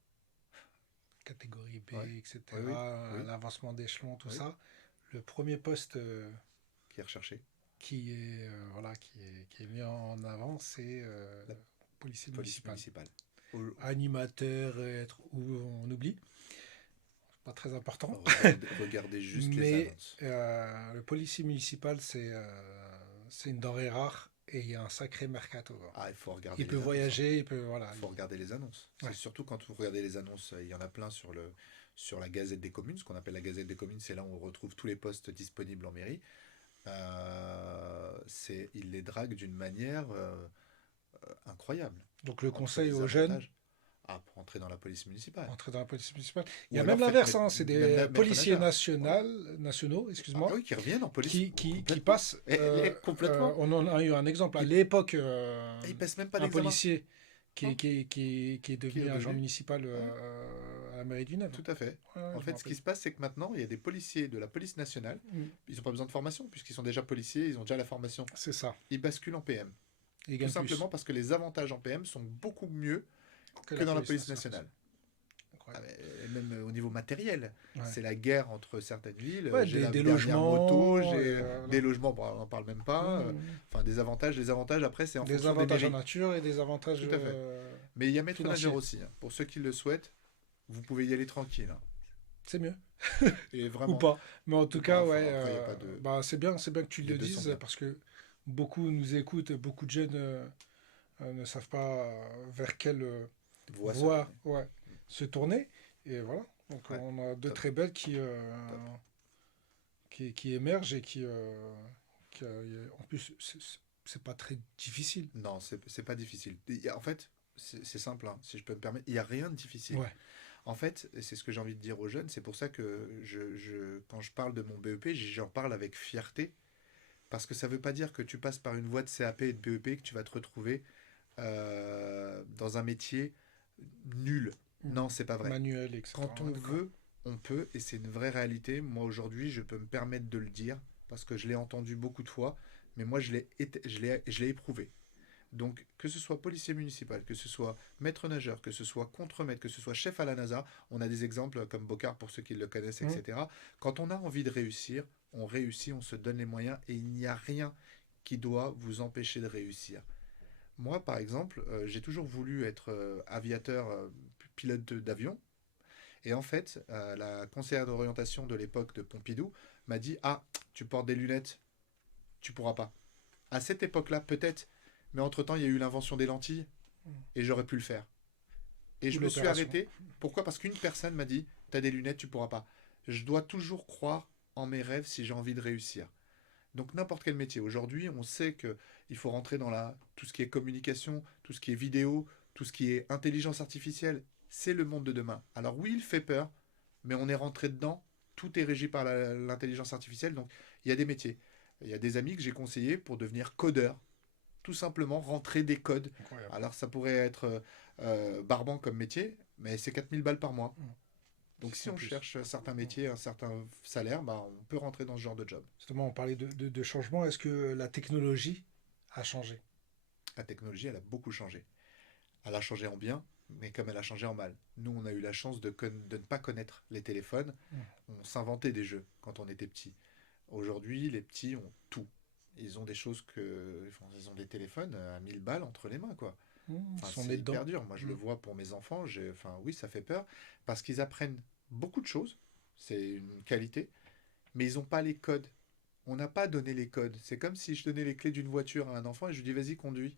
catégorie B, Ouais. Oui, oui, etc., oui, l'avancement d'échelon, tout oui, ça. Le premier poste qui est recherché. qui est voilà qui est mis en avant, c'est La policier police municipal. municipale. Au- Animateur, être où on oublie, pas très important. Regardez juste les Mais annonces. le policier municipal, c'est une denrée rare et il y a un sacré mercato, quoi. Ah, il faut regarder Il peut les annonces, hein. voyager, il peut voilà. Il faut regarder les annonces. C'est Ouais, surtout quand vous regardez les annonces, il y en a plein sur la Gazette des communes. Ce qu'on appelle la Gazette des communes, c'est là où on retrouve tous les postes disponibles en mairie. Il les drague d'une manière incroyable. donc le Entre conseil les aux jeunes, avantages. Ah, pour entrer dans la police municipale. entrer dans la police municipale. Il y Ou a même alors faites l'inverse, hein, c'est des maître policiers nageur. Ouais. nationaux, Ah excuse-moi, oui, qui reviennent en police qui complètement. passent. Complètement. On en a eu un exemple à Ils, l'époque, ils passent même pas un d'examen. policier Non. qui est Qui est devenu agent devenu. municipal Ouais, à la mairie du Nord. tout à fait. Ouais, En je me fait, ce qui rappelle. se passe, c'est que maintenant, il y a des policiers de la police nationale. Mm. Ils n'ont pas besoin de formation, puisqu'ils sont déjà policiers, ils ont déjà la formation. C'est ça. Ils basculent en PM. Il Tout gagne plus simplement parce que les avantages en PM sont beaucoup mieux que que la dans la police police nationale. nationale. Ah, Incroyable. mais même au niveau matériel, Ouais. c'est la guerre entre certaines villes. Ouais, J'ai la des dernière moto, logements, j'ai voilà. des logements, bon, on n'en parle même pas. Mm. Enfin, des avantages. Les avantages, après, c'est en Des fonction des avantages en mairies. nature et des avantages Tout à fait. Mais il y a maître nageur financiers. aussi, hein. Pour ceux qui le souhaitent, vous pouvez y aller tranquille, hein. C'est mieux. Et Ou vraiment. pas. Mais en Ou tout pas, cas, enfin, ouais, après, il n'y a pas de. bah, c'est bien que tu Les le deux sont dises bien. parce que beaucoup nous écoutent, beaucoup de jeunes ne savent pas vers quelle Voix se voie tourner. ouais, se tourner. Et voilà. Donc Ouais, on a deux top, très belles top. qui émergent et en plus, c'est pas très difficile. Non, c'est pas difficile. En fait, c'est simple, hein, si je peux me permettre. Il n'y a rien de difficile. Ouais. En fait, et c'est ce que j'ai envie de dire aux jeunes. C'est pour ça que quand je parle de mon BEP, j'en parle avec fierté. Parce que ça ne veut pas dire que tu passes par une voie de CAP et de BEP que tu vas te retrouver dans un métier nul. Non, c'est pas vrai. Manuel, etc. Quand on Ouais, d'accord. veut, on peut, et c'est une vraie réalité. Moi, aujourd'hui, je peux me permettre de le dire, parce que je l'ai entendu beaucoup de fois, mais moi, je l'ai éprouvé. Donc, que ce soit policier municipal, que ce soit maître nageur, que ce soit contremaître, que ce soit chef à la NASA, on a des exemples comme Bocard pour ceux qui le connaissent, Mm. etc. Quand on a envie de réussir, on réussit, on se donne les moyens, et il n'y a rien qui doit vous empêcher de réussir. Moi, par exemple, j'ai toujours voulu être aviateur, pilote d'avion. Et en fait, la conseillère d'orientation de l'époque de Pompidou m'a dit: Ah, tu portes des lunettes, tu pourras pas. À cette époque-là, peut-être, mais entre-temps, il y a eu l'invention des lentilles et j'aurais pu le faire. Et Ou je me suis l'opération. arrêté. Pourquoi? Parce qu'une personne m'a dit: Tu as des lunettes, tu pourras pas. Je dois toujours croire en mes rêves si j'ai envie de réussir. Donc n'importe quel métier. Aujourd'hui, on sait que il faut rentrer dans tout ce qui est communication, tout ce qui est vidéo, tout ce qui est intelligence artificielle. C'est le monde de demain. Alors oui, il fait peur, mais on est rentré dedans. Tout est régi par l'intelligence artificielle. Donc il y a des métiers. Il y a des amis que j'ai conseillés pour devenir codeur. Tout simplement rentrer des codes. Incroyable. Alors ça pourrait être barbant comme métier, mais c'est 4000 balles par mois. Mm. Donc si En on plus. cherche certains Mm. métiers, un certain salaire, bah, on peut rentrer dans ce genre de job. Justement, on parlait de changement. Est-ce que la technologie a changé? La technologie, elle a beaucoup changé. Elle a changé en bien, mais comme elle a changé en mal. Nous, on a eu la chance de ne pas connaître les téléphones. Mm. On s'inventait des jeux quand on était petit. Aujourd'hui, les petits ont tout. Ils ont des choses que... Enfin, ils ont des téléphones à 1000 balles entre les mains, quoi. Ils Enfin, sont c'est nés dedans. hyper dur. Moi, je le Mm. vois pour mes enfants. Enfin, oui, ça fait peur parce qu'ils apprennent beaucoup de choses. C'est une qualité, mais ils n'ont pas les codes. On n'a pas donné les codes. C'est comme si je donnais les clés d'une voiture à un enfant et je lui dis vas-y, conduis.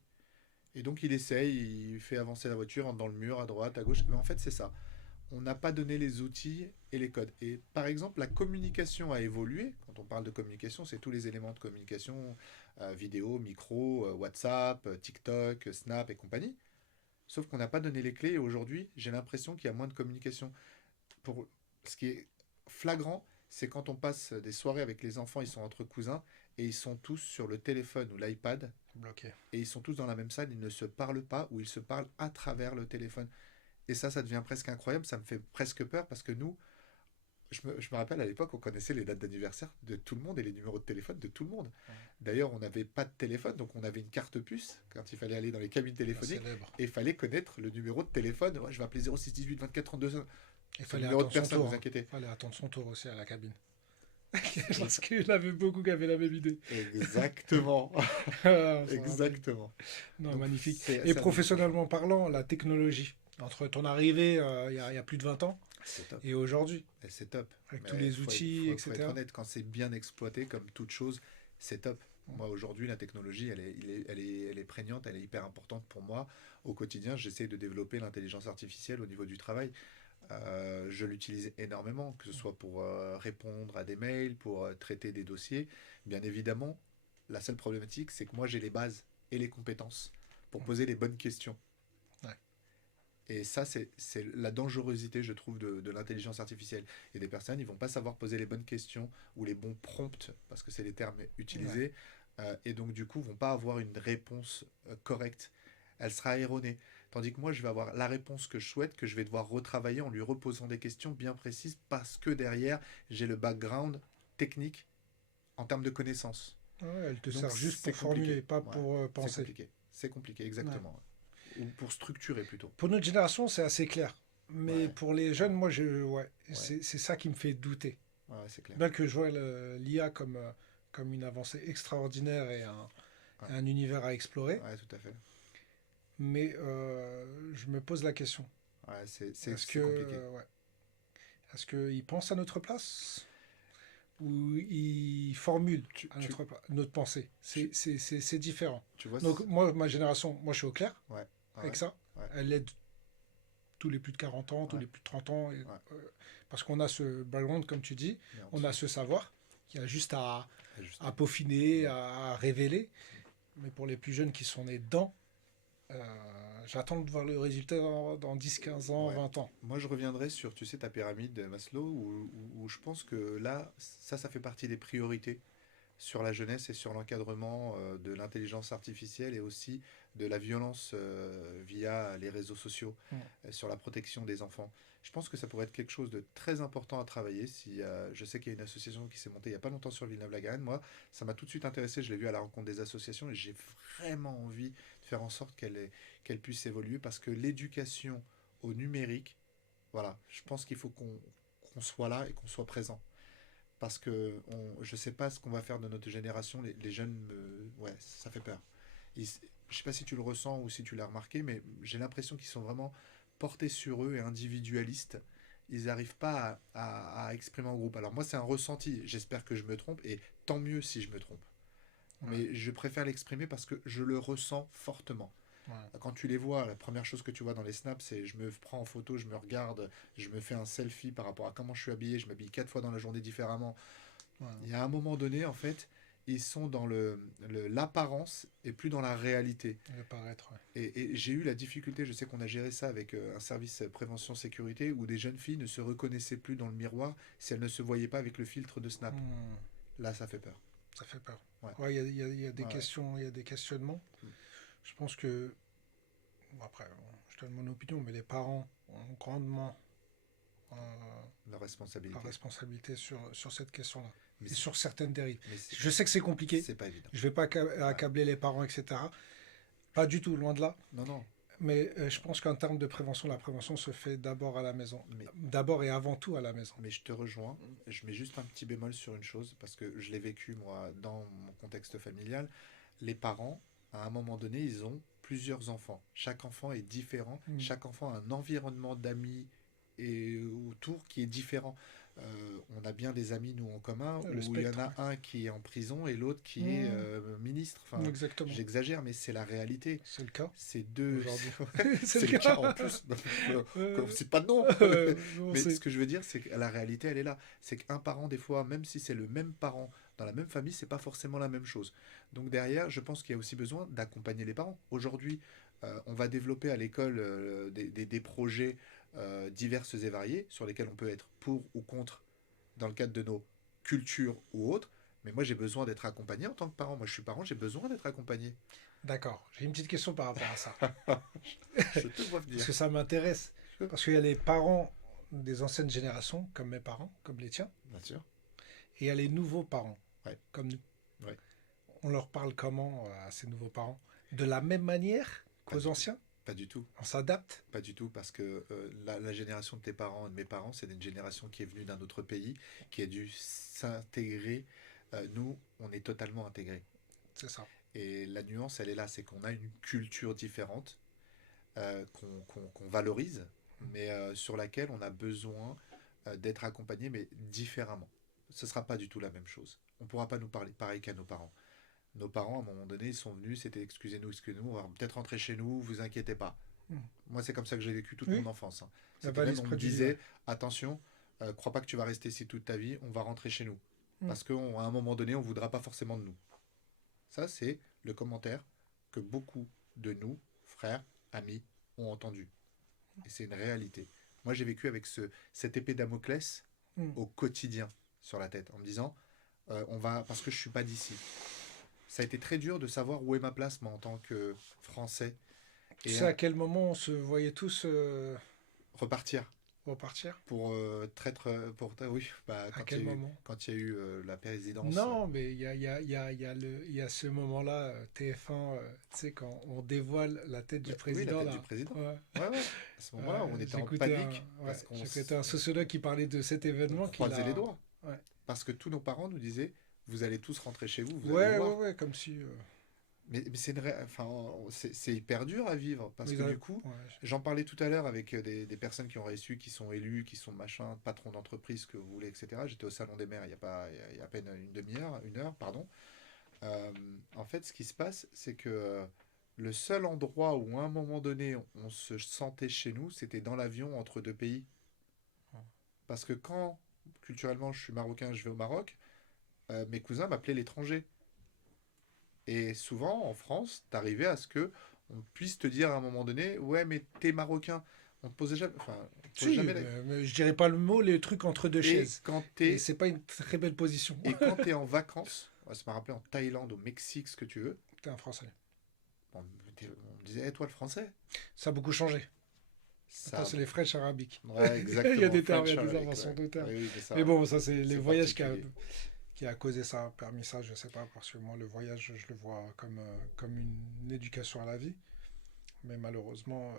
Et donc il essaye, il fait avancer la voiture, entre dans le mur, à droite, à gauche. Mais en fait, c'est ça. On n'a pas donné les outils et les codes. Et par exemple, la communication a évolué. Quand on parle de communication, c'est tous les éléments de communication, vidéo, micro, WhatsApp, TikTok, Snap et compagnie. Sauf qu'on n'a pas donné les clés et aujourd'hui, j'ai l'impression qu'il y a moins de communication. Pour... Ce qui est flagrant, c'est quand on passe des soirées avec les enfants, ils sont entre cousins et ils sont tous sur le téléphone ou l'iPad Bloqué. et ils sont tous dans la même salle, ils ne se parlent pas ou ils se parlent à travers le téléphone. Et ça devient presque incroyable, ça me fait presque peur parce que nous, je me rappelle à l'époque, on connaissait les dates d'anniversaire de tout le monde et les numéros de téléphone de tout le monde. Ouais. D'ailleurs, on n'avait pas de téléphone, donc on avait une carte puce quand il fallait aller dans les cabines La téléphoniques célèbre. et il fallait connaître le numéro de téléphone. Ouais, je vais appeler 06 18 24 32. Il C'est le fallait numéro de attendre son personne, tour. vous inquiétez. Il fallait attendre son tour aussi à la cabine. Parce qu'il y en avait beaucoup qui avaient la même idée. Exactement. Ça Exactement. non, Donc, magnifique. c'est Et ça a beaucoup changé. professionnellement parlant, la technologie, entre ton arrivée il y a plus de 20 ans C'est top. et aujourd'hui, Et c'est top. avec tous Mais les outils, faut être etc. honnête, quand c'est bien exploité, comme toute chose, c'est top. Moi, aujourd'hui, la technologie, elle est prégnante, elle est hyper importante pour moi. Au quotidien, j'essaie de développer l'intelligence artificielle au niveau du travail. Je l'utilise énormément, que ce soit pour répondre à des mails, pour traiter des dossiers. Bien évidemment, la seule problématique, c'est que moi, j'ai les bases et les compétences pour poser les bonnes questions. Ouais. Et ça, c'est la dangerosité, je trouve, de l'intelligence artificielle. Il y a des personnes, ils vont pas savoir poser les bonnes questions ou les bons prompts, parce que c'est les termes Ouais. utilisés, et donc du coup, vont pas avoir une réponse correcte. Elle sera erronée. Tandis que moi, je vais avoir la réponse que je souhaite, que je vais devoir retravailler en lui reposant des questions bien précises, parce que derrière, j'ai le background technique en termes de connaissances. Ouais, elle te Donc sert juste c'est pour compliqué. formuler, pas Ouais, pour c'est penser. compliqué. C'est compliqué, Ouais. exactement. Ouais. Ou pour structurer plutôt. Pour notre génération, c'est assez clair. Mais Ouais, pour les jeunes, moi, ouais, ouais, c'est ça qui me fait douter. ouais, c'est clair. Bien que je vois l'IA comme une avancée extraordinaire et Ouais, un univers à explorer, ouais, tout à fait. mais je me pose la question. Ouais, Est-ce que, c'est compliqué. ouais, est-ce qu'ils pensent à notre place ou ils formulent Tu, à tu, notre pensée? tu, C'est différent. tu vois, Donc moi, ma génération, moi je suis au clair ouais, avec ouais, ça. ouais, Elle aide tous les plus de 40 ans, tous ouais, les plus de 30 ans, ouais. parce qu'on a ce background, comme tu dis, Mais en on a dessous, ce savoir qu'il y a juste à ajuster. peaufiner, à révéler. Mais pour les plus jeunes qui sont nés dedans, j'attends de voir le résultat dans 10, 15 ans, Ouais. 20 ans. Moi, je reviendrai sur, tu sais, ta pyramide de Maslow, où je pense que là, ça fait partie des priorités sur la jeunesse et sur l'encadrement de l'intelligence artificielle et aussi de la violence via les réseaux sociaux, Mm. sur la protection des enfants. Je pense que ça pourrait être quelque chose de très important à travailler. Si, je sais qu'il y a une association qui s'est montée il n'y a pas longtemps sur Villeneuve-la-Garenne. Moi, ça m'a tout de suite intéressé. Je l'ai vu à la rencontre des associations et j'ai vraiment envie de faire en sorte qu'elle puisse évoluer parce que l'éducation au numérique, voilà, je pense qu'il faut qu'on soit là et qu'on soit présent parce que je sais pas ce qu'on va faire de notre génération. Les jeunes, ouais, ça fait peur. Je sais pas si tu le ressens ou si tu l'as remarqué, mais j'ai l'impression qu'ils sont vraiment portés sur eux et individualistes. Ils n'arrivent pas à exprimer en groupe. Alors moi, c'est un ressenti. J'espère que je me trompe et tant mieux si je me trompe. Ouais, Mais je préfère l'exprimer parce que je le ressens fortement. ouais, Quand tu les vois, la première chose que tu vois dans les snaps, c'est je me prends en photo, je me regarde, je me fais un selfie par rapport à comment je suis habillé, je m'habille 4 fois dans la journée différemment. ouais. Il y a un moment donné, en fait, ils sont dans l'apparence et plus dans la réalité. Le paraître, ouais. Et j'ai eu la difficulté, je sais qu'on a géré ça avec un service prévention-sécurité, où des jeunes filles ne se reconnaissaient plus dans le miroir si elles ne se voyaient pas avec le filtre de Snap. Hmm, Là, ça fait peur. ça fait peur. Ouais, Ouais, il y a des ouais, ouais. questions, il y a des questionnements. Mm. Je pense que, bon, après, bon, je donne mon opinion, mais les parents ont grandement euh, La la responsabilité. responsabilité sur cette question-là Mais et sur certaines dérives. mais Je sais que c'est compliqué, c'est pas évident. je ne vais pas Ouais. accabler les parents, etc. Pas du tout, loin de là. Non, non. Mais je pense qu'en termes de prévention, la prévention se fait d'abord à la maison. Mais, D'abord et avant tout à la maison. mais je te rejoins. Je mets juste un petit bémol sur une chose, parce que je l'ai vécu, moi, dans mon contexte familial. Les parents, à un moment donné, ils ont plusieurs enfants. Chaque enfant est différent. Mm. Chaque enfant a un environnement d'amis et autour qui est différent. On a bien des amis, nous, en commun, Le où il y en spectre, a un qui est en prison et l'autre qui est ouais. ministre. Mm, Enfin, exactement. j'exagère, mais c'est la réalité. C'est le cas C'est deux. aujourd'hui. C'est C'est le le cas cas. en plus. Euh, C'est pas de nom. on Mais sait. ce que je veux dire, c'est que la réalité, elle est là. C'est qu'un parent, des fois, même si c'est le même parent dans la même famille, c'est pas forcément la même chose. Donc derrière, je pense qu'il y a aussi besoin d'accompagner les parents. Aujourd'hui, on va développer à l'école des projets diverses et variés sur lesquels on peut être pour ou contre dans le cadre de nos cultures ou autres. Mais moi, j'ai besoin d'être accompagné en tant que parent. Moi, je suis parent, j'ai besoin d'être accompagné. D'accord. J'ai une petite question par rapport à ça. Je te vois Parce venir. que ça m'intéresse. Parce qu'il y a les parents des anciennes générations, comme mes parents, comme les tiens, Bien sûr. et il y a les nouveaux parents, Ouais, comme nous. ouais. On leur parle comment à ces nouveaux parents? De la même manière Pas qu'aux du tout. anciens? Pas du tout. On s'adapte? Pas du tout, parce que la génération de tes parents et de mes parents, c'est une génération qui est venue d'un autre pays, qui a dû s'intégrer. Nous, on est totalement intégrés. C'est ça. Et la nuance, elle est là, c'est qu'on a une culture différente, qu'on valorise, mais sur laquelle on a besoin d'être accompagné, mais différemment. Ce ne sera pas du tout la même chose. On ne pourra pas nous parler pareil qu'à nos parents. Nos parents, à un moment donné, ils sont venus, c'était excusez-nous, on va peut-être rentrer chez nous, vous inquiétez pas. Mm. Moi, c'est comme ça que j'ai vécu toute mon Oui, enfance, hein. la C'était même, valise on me près du lit, ouais. disait, attention, crois pas que tu vas rester ici toute ta vie, on va rentrer chez nous. Mm. Parce qu'à un moment donné, on voudra pas forcément de nous. Ça, c'est le commentaire que beaucoup de nous, frères, amis, ont entendu. Et c'est une réalité. Moi, j'ai vécu avec cette épée Damoclès Mm. au quotidien sur la tête, en me disant, on va, parce que je suis pas d'ici. Ça a été très dur de savoir où est ma place, moi, en tant que Français. Tu Et sais à quel moment on se voyait tous repartir repartir? pour traître, oui, bah, À quel moment? quand il y a eu la présidence. Non, mais il y a ce moment-là, TF1, tu sais, quand on dévoile la tête du Oui, la président, tête du là. président. Ouais. Ouais, ouais. À ce moment-là, on était en J'écoutais panique parce qu'on j'écoutais un sociologue qui parlait de cet on événement qu'il croisait les a. doigts. Ouais, Parce que tous nos parents nous disaient, vous allez tous rentrer chez vous, vous allez ouais, voir. ouais, comme si. Mais c'est enfin, c'est hyper dur à vivre parce Ils que avaient- du coup, ouais, j'en parlais tout à l'heure avec des personnes qui ont réussi, qui sont élus, qui sont machin, patrons d'entreprise, que vous voulez, etc. J'étais au Salon des maires il y a pas, il y a à peine une demi-heure, une heure, pardon. En fait, ce qui se passe, c'est que le seul endroit où à un moment donné on se sentait chez nous, c'était dans l'avion entre deux pays. Parce que quand, culturellement, je suis marocain, je vais au Maroc, mes cousins m'appelaient l'étranger. Et souvent, en France, t'arrivais à ce que on puisse te dire à un moment donné, ouais, mais t'es marocain. On te posait jamais, enfin, on te posait Si, jamais mais je dirais pas le mot, les trucs entre deux Et chaises. quand Et t'es, c'est pas une très belle position. et quand t'es en vacances, ça m'a rappelé en Thaïlande, au Mexique, ce que tu veux, T'es un Français. on me disait, toi le français, Ça a beaucoup changé. Maintenant, ça, c'est les fraîches arabiques. ouais, Il y a exactement, des termes, il y French a des Arabic, inventions ouais. de termes. Oui, oui, mais ça, Mais bon, ça, c'est les c'est voyages particulier. qui a causé ça, permis ça, je sais pas, parce que moi, le voyage, je le vois comme une éducation à la vie. Mais malheureusement,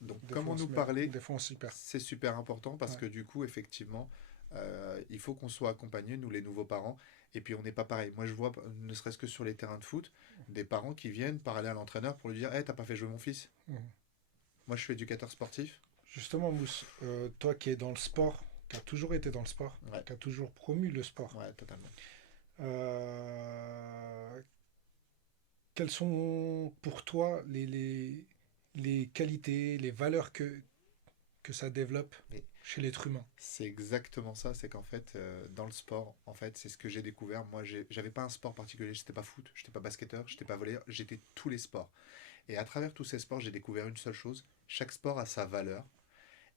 Donc, des fois, comment nous parler, des fois, on s'y perd. c'est super important parce Ouais. que du coup, effectivement, il faut qu'on soit accompagnés, nous les nouveaux parents. Et puis, on n'est pas pareil. Moi, je vois, ne serait-ce que sur les terrains de foot, des parents qui viennent parler à l'entraîneur pour lui dire, hey, t'as pas fait jouer mon fils. Mhm. Moi, je suis éducateur sportif. Justement, Mousse, toi qui es dans le sport, qui as toujours été dans le sport, Ouais, qui as toujours promu le sport, ouais, totalement. euh, quelles sont pour toi les qualités, les valeurs que ça développe Mais chez l'être humain. c'est exactement ça, c'est qu'en fait, dans le sport, en fait, c'est ce que j'ai découvert. Moi, j'avais pas un sport particulier, j'étais pas foot, j'étais pas basketteur, j'étais pas volleyeur, j'étais tous les sports. Et à travers tous ces sports, j'ai découvert une seule chose, chaque sport a sa valeur,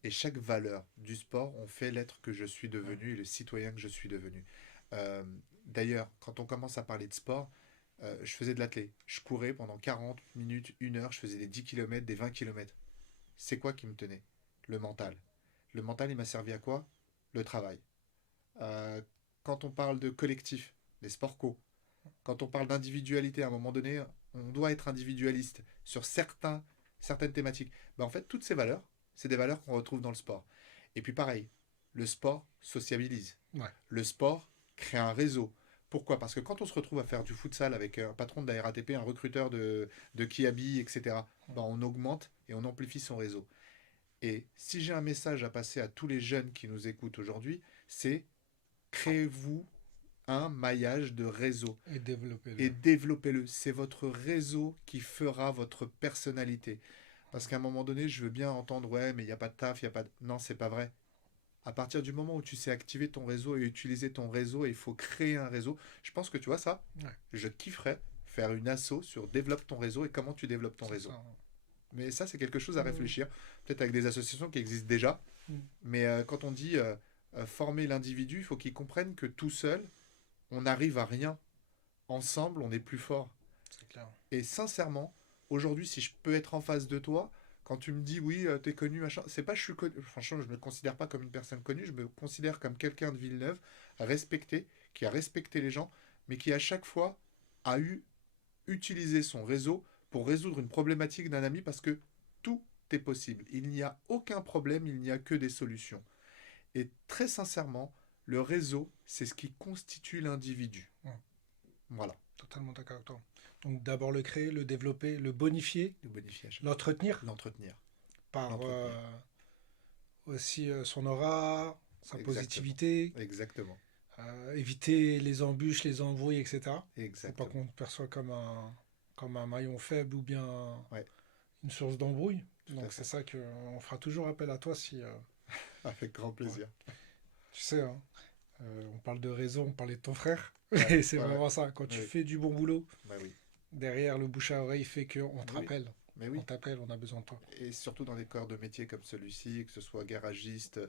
et chaque valeur du sport ont fait l'être que je suis Ouais. devenu et le citoyen que je suis devenu. Euh, D'ailleurs, quand on commence à parler de sport, je faisais de l'athlé. Je courais pendant 40 minutes, 1 heure, je faisais des 10 kilomètres, des 20 kilomètres. C'est quoi qui me tenait? Le mental. Le mental, il m'a servi à quoi? Le travail. Euh, Quand on parle de collectif, les sports co, quand on parle d'individualité, à un moment donné, on doit être individualiste sur certaines thématiques. Ben, en fait, toutes ces valeurs, c'est des valeurs qu'on retrouve dans le sport. Et puis pareil, le sport sociabilise. Ouais. Le sport crée un réseau. Pourquoi? Parce que quand on se retrouve à faire du futsal avec un patron de la RATP, un recruteur de Kiabi, etc., ben on augmente et on amplifie son réseau. Et si j'ai un message à passer à tous les jeunes qui nous écoutent aujourd'hui, c'est créez-vous un maillage de réseau Et développer et le. développez-le. C'est votre réseau qui fera votre personnalité. Parce qu'à un moment donné, je veux bien entendre, ouais, mais il n'y a pas de taf, il n'y a pas de... Non, c'est pas vrai. À partir du moment où tu sais activer ton réseau et utiliser ton réseau, et il faut créer un réseau, je pense que tu vois ça, Ouais, je kifferais faire une asso sur développe ton réseau et comment tu développes ton c'est réseau. ça. Mais ça, c'est quelque chose à Mm. réfléchir, peut-être avec des associations qui existent déjà. Mm. Mais quand on dit former l'individu, il faut qu'il comprenne que tout seul, on n'arrive à rien. Ensemble, on est plus fort. C'est clair. Et sincèrement, aujourd'hui, si je peux être en face de toi, quand tu me dis oui, t'es connu, machin, c'est pas je suis connu. Franchement, je me considère pas comme une personne connue, je me considère comme quelqu'un de Villeneuve, respecté, qui a respecté les gens, mais qui à chaque fois a eu utilisé son réseau pour résoudre une problématique d'un ami parce que tout est possible. Il n'y a aucun problème, il n'y a que des solutions. Et très sincèrement, le réseau, c'est ce qui constitue l'individu. Ouais, Voilà, totalement d'accord avec toi. Donc d'abord le créer, le développer, le bonifier, le bonifier à chaque fois. l'entretenir L'entretenir. par L'entretenir. aussi son aura, sa Exactement. positivité, Exactement. éviter les embûches, les embrouilles, etc. Faut pas qu'on Exactement. te perçoive comme un maillon faible ou bien Ouais, une source d'embrouille. tout à Donc c'est fait. ça qu'on fera toujours appel à toi si... Avec grand ouais. plaisir. Tu sais, hein, on parle de réseau, on parlait de ton frère. Ouais, Et c'est ouais, ouais. vraiment ça. Quand tu Oui. fais du bon boulot, Bah oui. derrière le bouche à oreille fait qu'on te Mais oui. rappelle. Mais On oui. t'appelle, on a besoin de toi. Et surtout dans des corps de métier comme celui-ci, que ce soit garagiste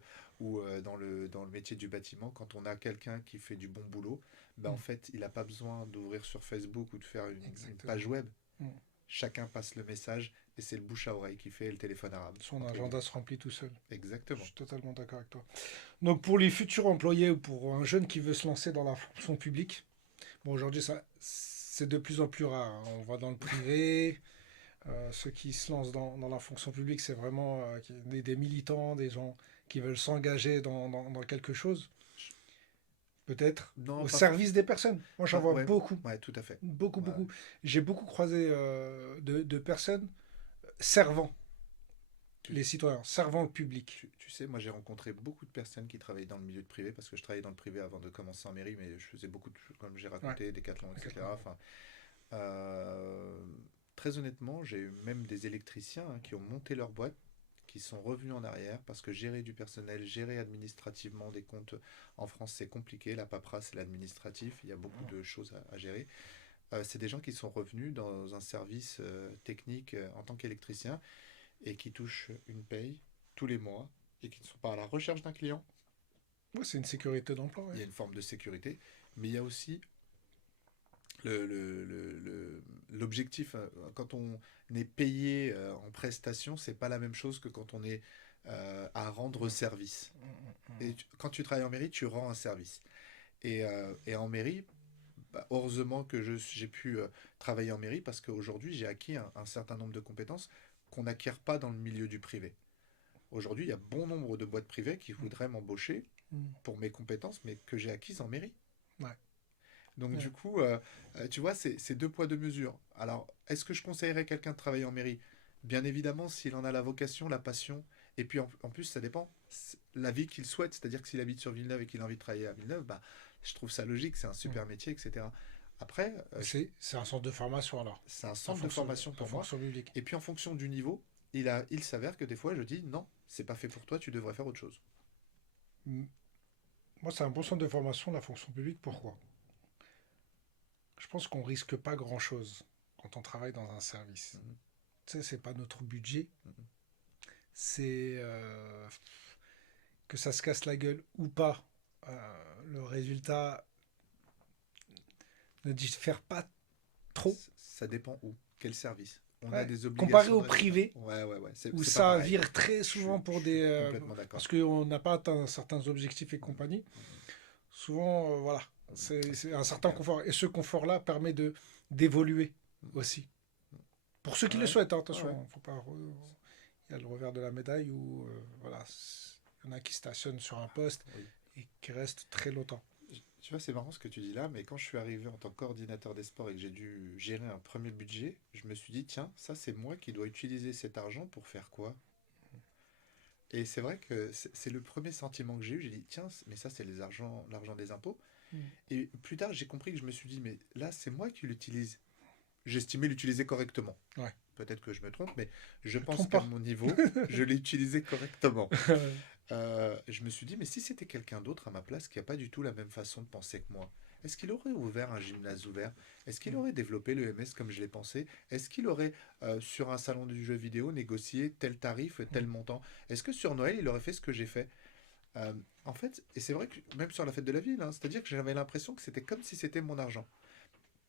ou dans le métier du bâtiment, quand on a quelqu'un qui fait du bon boulot, bah en Mm. fait, il n'a pas besoin d'ouvrir sur Facebook ou de faire une Exactement. page web. Mm. Chacun passe le message et c'est le bouche à oreille qui fait le téléphone arabe, Son entre agenda guillemets. se remplit tout seul. Je Exactement. suis totalement d'accord avec toi. Donc pour les futurs employés ou pour un jeune qui veut se lancer dans la fonction publique, bon aujourd'hui ça c'est de plus en plus rare, hein. On va dans le privé. Ceux qui se lancent dans la fonction publique, c'est vraiment des militants, des gens qui veulent s'engager dans quelque chose, peut-être Non, au pas, service des personnes. Moi j'en vois ouais, beaucoup, ouais, tout à fait. beaucoup, Ouais. beaucoup. J'ai beaucoup croisé de personnes servant Tu, les citoyens, servant le public. tu sais, moi j'ai rencontré beaucoup de personnes qui travaillaient dans le milieu de privé parce que je travaillais dans le privé avant de commencer en mairie, mais je faisais beaucoup de choses, comme j'ai Ouais, raconté, décathlon, etc. exactement. Enfin, euh, très honnêtement, j'ai eu même des électriciens qui ont monté leur boîte, qui sont revenus en arrière parce que gérer du personnel, gérer administrativement des comptes en France, c'est compliqué. La paperasse et l'administratif, il y a beaucoup de choses à gérer. C'est des gens qui sont revenus dans un service technique en tant qu'électricien et qui touchent une paye tous les mois et qui ne sont pas à la recherche d'un client. Ouais, c'est une sécurité d'emploi. Il Ouais. y a une forme de sécurité, mais il y a aussi l'objectif. Quand on est payé en prestation, c'est pas la même chose que quand on est à rendre Ouais. service. Mm, mm, Et mm. quand tu travailles en mairie, tu rends un service. Et en mairie, bah, heureusement que j'ai pu travailler en mairie parce qu'aujourd'hui, j'ai acquis un certain nombre de compétences qu'on n'acquiert pas dans le milieu du privé. Aujourd'hui, il y a bon nombre de boîtes privées qui Mm, voudraient m'embaucher mm. pour mes compétences, mais que j'ai acquises en mairie. Ouais. Donc Ouais. du coup, tu vois, c'est deux poids, deux mesures. Alors, est-ce que je conseillerais quelqu'un de travailler en mairie? Bien évidemment, s'il en a la vocation, la passion, et puis en plus, ça dépend. La vie qu'il souhaite, c'est-à-dire que s'il habite sur Villeneuve et qu'il a envie de travailler à Villeneuve, bah, je trouve ça logique, c'est un Mm. super métier, etc. Après, C'est un centre de formation alors, c'est un centre de formation la pour moi. fonction publique. Et puis en fonction du niveau, il s'avère que des fois, je dis non, c'est pas fait pour toi, tu devrais faire autre chose. M- Moi, c'est un bon centre de formation, la fonction publique. Pourquoi? Je pense qu'on risque pas grand-chose quand on travaille dans un service. Mhm, Tu sais, c'est pas notre budget. mhm. C'est que ça se casse la gueule ou pas. Le résultat ne diffère pas trop. Ça dépend où, quel service. On a Ouais. des Comparé obligations de au résultat. privé, Ouais, ouais, ouais, où c'est pas ça pareil. vire très souvent Je pour suis des... complètement d'accord. parce qu'on n'a pas atteint certains objectifs et Mhm, compagnie. mhm, Souvent, voilà, mhm. c'est un C'est certain clair. confort. Et ce confort-là permet de d'évoluer Mhm. aussi. Pour ceux qui le Ouais, souhaitent, hein, ouais, ouais. attention, faut pas, il y a le revers de la médaille où voilà, il y en a qui stationnent sur un poste Oui. et qui restent très longtemps. Tu vois, c'est marrant ce que tu dis là, mais quand je suis arrivé en tant que coordinateur des sports et que j'ai dû gérer un premier budget, je me suis dit, tiens, ça c'est moi qui dois utiliser cet argent pour faire quoi? Et c'est vrai que c'est le premier sentiment que j'ai eu. J'ai dit, tiens, mais ça c'est l'argent des impôts. Mm. Et plus tard, j'ai compris que je me suis dit, mais là c'est moi qui l'utilise. J'estimais l'utiliser correctement. Ouais, Peut-être que je me trompe, mais je je ne pense trompe qu'à pas. mon niveau, je l'ai utilisé correctement. Je me suis dit, mais si c'était quelqu'un d'autre à ma place qui n'a pas du tout la même façon de penser que moi, est-ce qu'il aurait ouvert un gymnase ouvert? Est-ce qu'il aurait développé le MS comme je l'ai pensé? Est-ce qu'il aurait, sur un salon du jeu vidéo, négocié tel tarif, tel montant? Est-ce que sur Noël, il aurait fait ce que j'ai fait? Euh, En fait, et c'est vrai que même sur la fête de la ville, hein, c'est-à-dire que j'avais l'impression que c'était comme si c'était mon argent.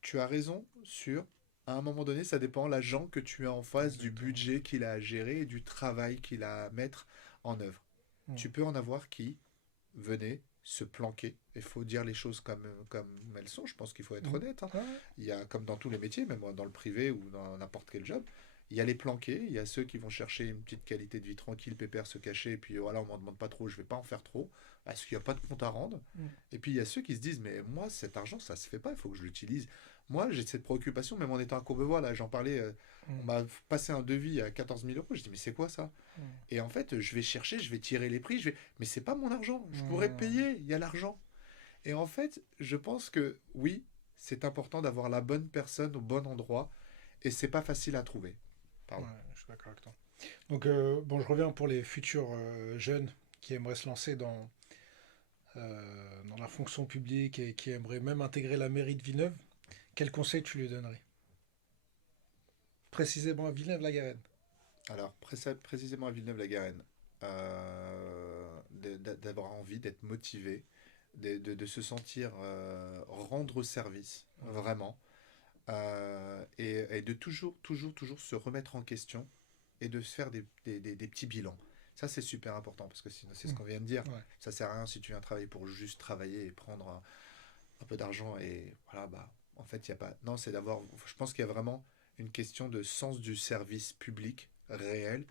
Tu as raison sur, à un moment donné, ça dépend l'agent que tu as en face, du Exactement. budget qu'il a à gérer et du travail qu'il a à mettre en œuvre. Mm. Tu peux en avoir qui venaient se planquer. Il faut dire les choses comme elles sont. Je pense qu'il faut être Mm. honnête, hein. Ouais. Il y a, comme dans tous les métiers, même dans le privé ou dans n'importe quel job, il y a les planqués, il y a ceux qui vont chercher une petite qualité de vie tranquille, pépère, se cacher, et puis voilà, on m'en demande pas trop, je vais pas en faire trop, parce qu'il n'y a pas de compte à rendre. Mm. Et puis il y a ceux qui se disent, mais moi, cet argent, ça se fait pas, il faut que je l'utilise. Moi, j'ai cette préoccupation, même en étant à Courbevoie, là, j'en parlais, on Mm. m'a passé un devis à 14 000 euros, je dis, mais c'est quoi ça? Mm. Et en fait, je vais chercher, je vais tirer les prix, mais c'est pas mon argent, je pourrais Mm. payer, il y a l'argent. Et en fait, je pense que oui, c'est important d'avoir la bonne personne au bon endroit, et c'est pas facile à trouver. Ouais, Pardon. je suis d'accord avec toi. Donc, bon, je reviens pour les futurs jeunes qui aimeraient se lancer dans la fonction publique et qui aimeraient même intégrer la mairie de Villeneuve. Quel conseil tu lui donnerais? Précisément à Villeneuve-la-Garenne. Alors, précisément à Villeneuve-la-Garenne, d'avoir envie, d'être motivé, de se sentir rendre service, vraiment, et de toujours se remettre en question et de se faire des petits bilans. Ça, c'est super important parce que sinon, c'est ce Mm. qu'on vient de dire. Ouais. Ça sert à rien si tu viens travailler pour juste travailler et prendre un peu d'argent et voilà, bah, en fait, il y a pas. Non, c'est d'avoir. Je pense qu'il y a vraiment une question de sens du service public réel.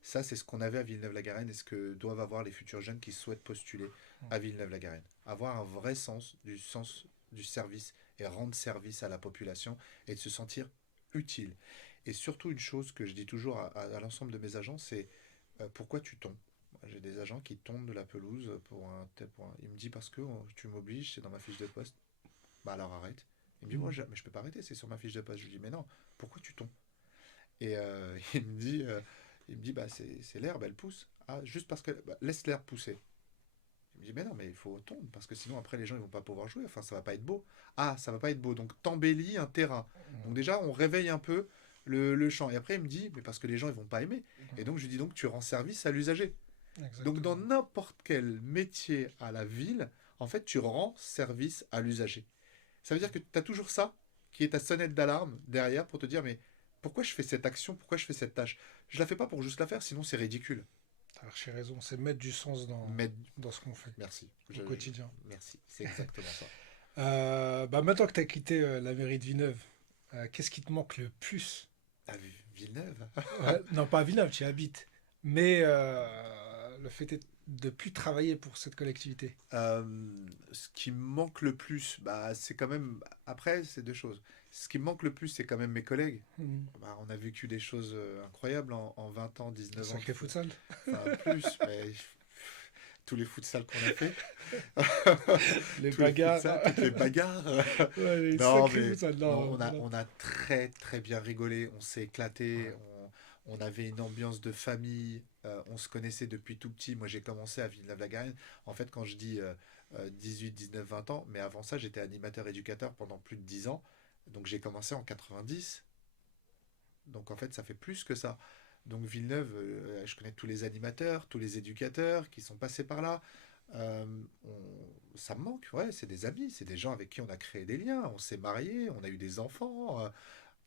Ça, c'est ce qu'on avait à Villeneuve-la-Garenne et ce que doivent avoir les futurs jeunes qui souhaitent postuler à Villeneuve-la-Garenne. Avoir un vrai sens du service et rendre service à la population et de se sentir utile. Et surtout, une chose que je dis toujours à l'ensemble de mes agents, c'est pourquoi tu tombes. J'ai des agents qui tombent de la pelouse pour un tel point. Il me dit parce que tu m'obliges, c'est dans ma fiche de poste. Bah alors arrête. Il me dit, moi, Mm. mais je peux pas arrêter, c'est sur ma fiche de poste. Je lui dis, mais non, pourquoi tu tombes? Et il me dit bah, c'est l'herbe, elle pousse. Ah, juste parce que, bah, laisse l'herbe pousser. Il me dit, mais non, mais il faut tondre, parce que sinon, après, les gens, ils vont pas pouvoir jouer. Enfin, ça va pas être beau. Ah, ça va pas être beau. Donc, t'embellis un terrain. Donc, déjà, on réveille un peu le champ. Et après, il me dit, mais parce que les gens, ils vont pas aimer. Et donc, je lui dis, donc, tu rends service à l'usager. Donc, dans Exactement. n'importe quel métier à la ville, en fait, tu rends service à l'usager. Ça veut dire que tu as toujours ça qui est ta sonnette d'alarme derrière pour te dire mais pourquoi je fais cette action, pourquoi je fais cette tâche? Je la fais pas pour juste la faire, sinon c'est ridicule. T'as archi raison, c'est mettre du sens Mais dans ce qu'on fait merci, au quotidien. merci, c'est exactement ça. Bah maintenant que tu as quitté la mairie de Villeneuve, qu'est-ce qui te manque le plus? À Villeneuve. Ouais, non, pas à Villeneuve, tu y habites. Mais le fait est de plus travailler pour cette collectivité. Euh, Ce qui me manque le plus, bah, c'est quand même. Après, c'est deux choses. Ce qui me manque le plus, c'est quand même mes collègues. Hmm. Bah, on a vécu des choses incroyables en 20 ans, Un 19 ans. sacré futsal. Enfin, plus, mais tous les futsals qu'on a fait, Les tous les bagarres. futsals, toutes les bagarres. Ouais, les Non, sacrés mais futsal. non, Non, voilà. on a très très bien rigolé, on s'est éclaté, Ouais. On avait une ambiance de famille, on se connaissait depuis tout petit. Moi, j'ai commencé à Villeneuve-la-Garenne. En fait, quand je dis 18, 19, 20 ans, mais avant ça, j'étais animateur éducateur pendant plus de 10 ans. Donc, j'ai commencé en 90. Donc, en fait, ça fait plus que ça. Donc, Villeneuve, je connais tous les animateurs, tous les éducateurs qui sont passés par là. Euh, Ça me manque, ouais, c'est des amis, c'est des gens avec qui on a créé des liens, on s'est mariés, on a eu des enfants.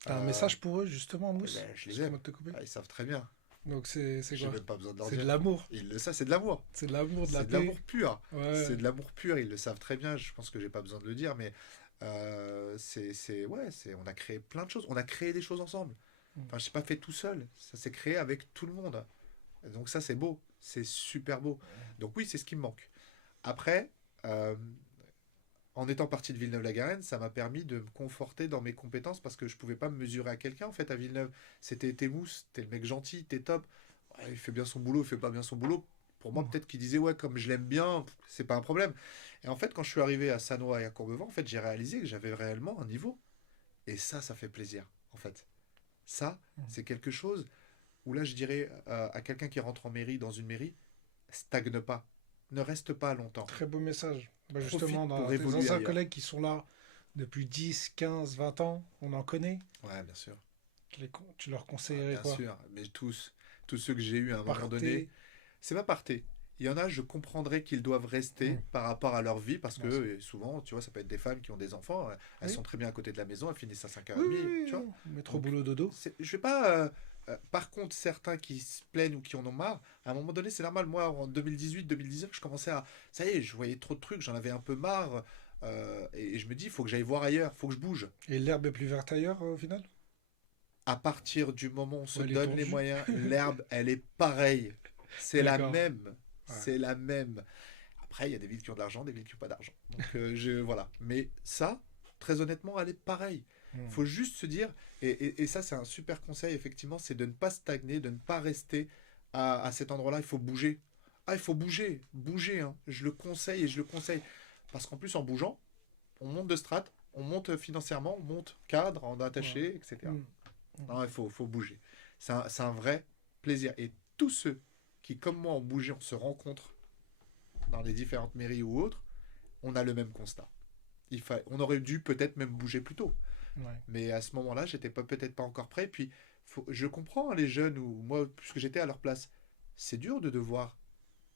T'as un Euh, message pour eux, justement, Mousse? ben, je les aime. Excuse-moi de te couper. Ah, ils savent très bien. Donc c'est J'ai quoi? même pas besoin de leur C'est de dire. l'amour. Ils le savent, c'est de l'amour. C'est de l'amour, de la C'est de paix. l'amour pur. C'est Ouais. de l'amour pur, ils le savent très bien. Je pense que j'ai pas besoin de le dire, mais ouais, on a créé plein de choses. On a créé des choses ensemble. Mm. Enfin, je n'ai pas fait tout seul. Ça s'est créé avec tout le monde. Et donc ça, c'est beau. C'est super beau. Donc oui, c'est ce qui me manque. Après, euh, en étant parti de Villeneuve-la-Garenne, ça m'a permis de me conforter dans mes compétences parce que je pouvais pas me mesurer à quelqu'un en fait à Villeneuve. C'était t'es mousse, t'es le mec gentil, t'es top. Ouais, il fait bien son boulot, il fait pas bien son boulot. Pour moi, Mm. peut-être qu'il disait ouais, comme je l'aime bien, c'est pas un problème. Et en fait, quand je suis arrivé à Sannois et à Courbevoie, en fait, j'ai réalisé que j'avais réellement un niveau. Et ça fait plaisir, en fait. Ça, Mm. c'est quelque chose où là, je dirais à quelqu'un qui rentre en mairie, dans une mairie, stagne pas, ne reste pas longtemps, Très beau message. Bah justement, profite pour tes évoluer anciens ailleurs. collègues qui sont là depuis 10, 15, 20 ans, on en connaît. Ouais, bien sûr. Tu leur Ah, conseillerais bien quoi? sûr, mais tous ceux que j'ai eus à un moment donné, Partez. c'est pas parté. Il y en a, je comprendrais qu'ils doivent rester Mm. par rapport à leur vie, parce que Bien sûr. souvent, tu vois, ça peut être des femmes qui ont des enfants, elles Oui, sont très bien à côté de la maison, elles finissent à oui, 5h30, oui, tu vois. oui. Métro Donc, boulot dodo. je vais pas. Par contre, certains qui se plaignent ou qui en ont marre, à un moment donné, c'est normal. Moi, en 2018-2019, je commençais à. Ça y est, je voyais trop de trucs, j'en avais un peu marre, et je me dis, il faut que j'aille voir ailleurs, il faut que je bouge. Et l'herbe est plus verte ailleurs au final? À partir du moment où on se Ou elle est donne les tondue? moyens, l'herbe, elle est pareille. C'est la D'accord. même. Ouais. C'est la même. Après, il y a des villes qui ont de l'argent, des villes qui n'ont pas d'argent. Donc, voilà. Mais ça, très honnêtement, elle est pareille. Il Mm. faut juste se dire, et ça, c'est un super conseil, effectivement, c'est de ne pas stagner, de ne pas rester à cet endroit-là. Il faut bouger. Ah, il faut bouger. Bouger, hein. Je le conseille et je le conseille. Parce qu'en plus, en bougeant, on monte de strate, on monte financièrement, on monte cadre, en Ouais. attaché, etc. Mm. Mm. Non, faut bouger. C'est un vrai plaisir. Et tous ceux qui, comme moi, ont bougé, on se rencontre dans les différentes mairies ou autres, on a le même constat. On aurait dû peut-être même bouger plus tôt. Ouais. Mais à ce moment-là, j'étais peut-être pas encore prêt. Puis, je comprends hein, les jeunes, ou moi, puisque j'étais à leur place, c'est dur de devoir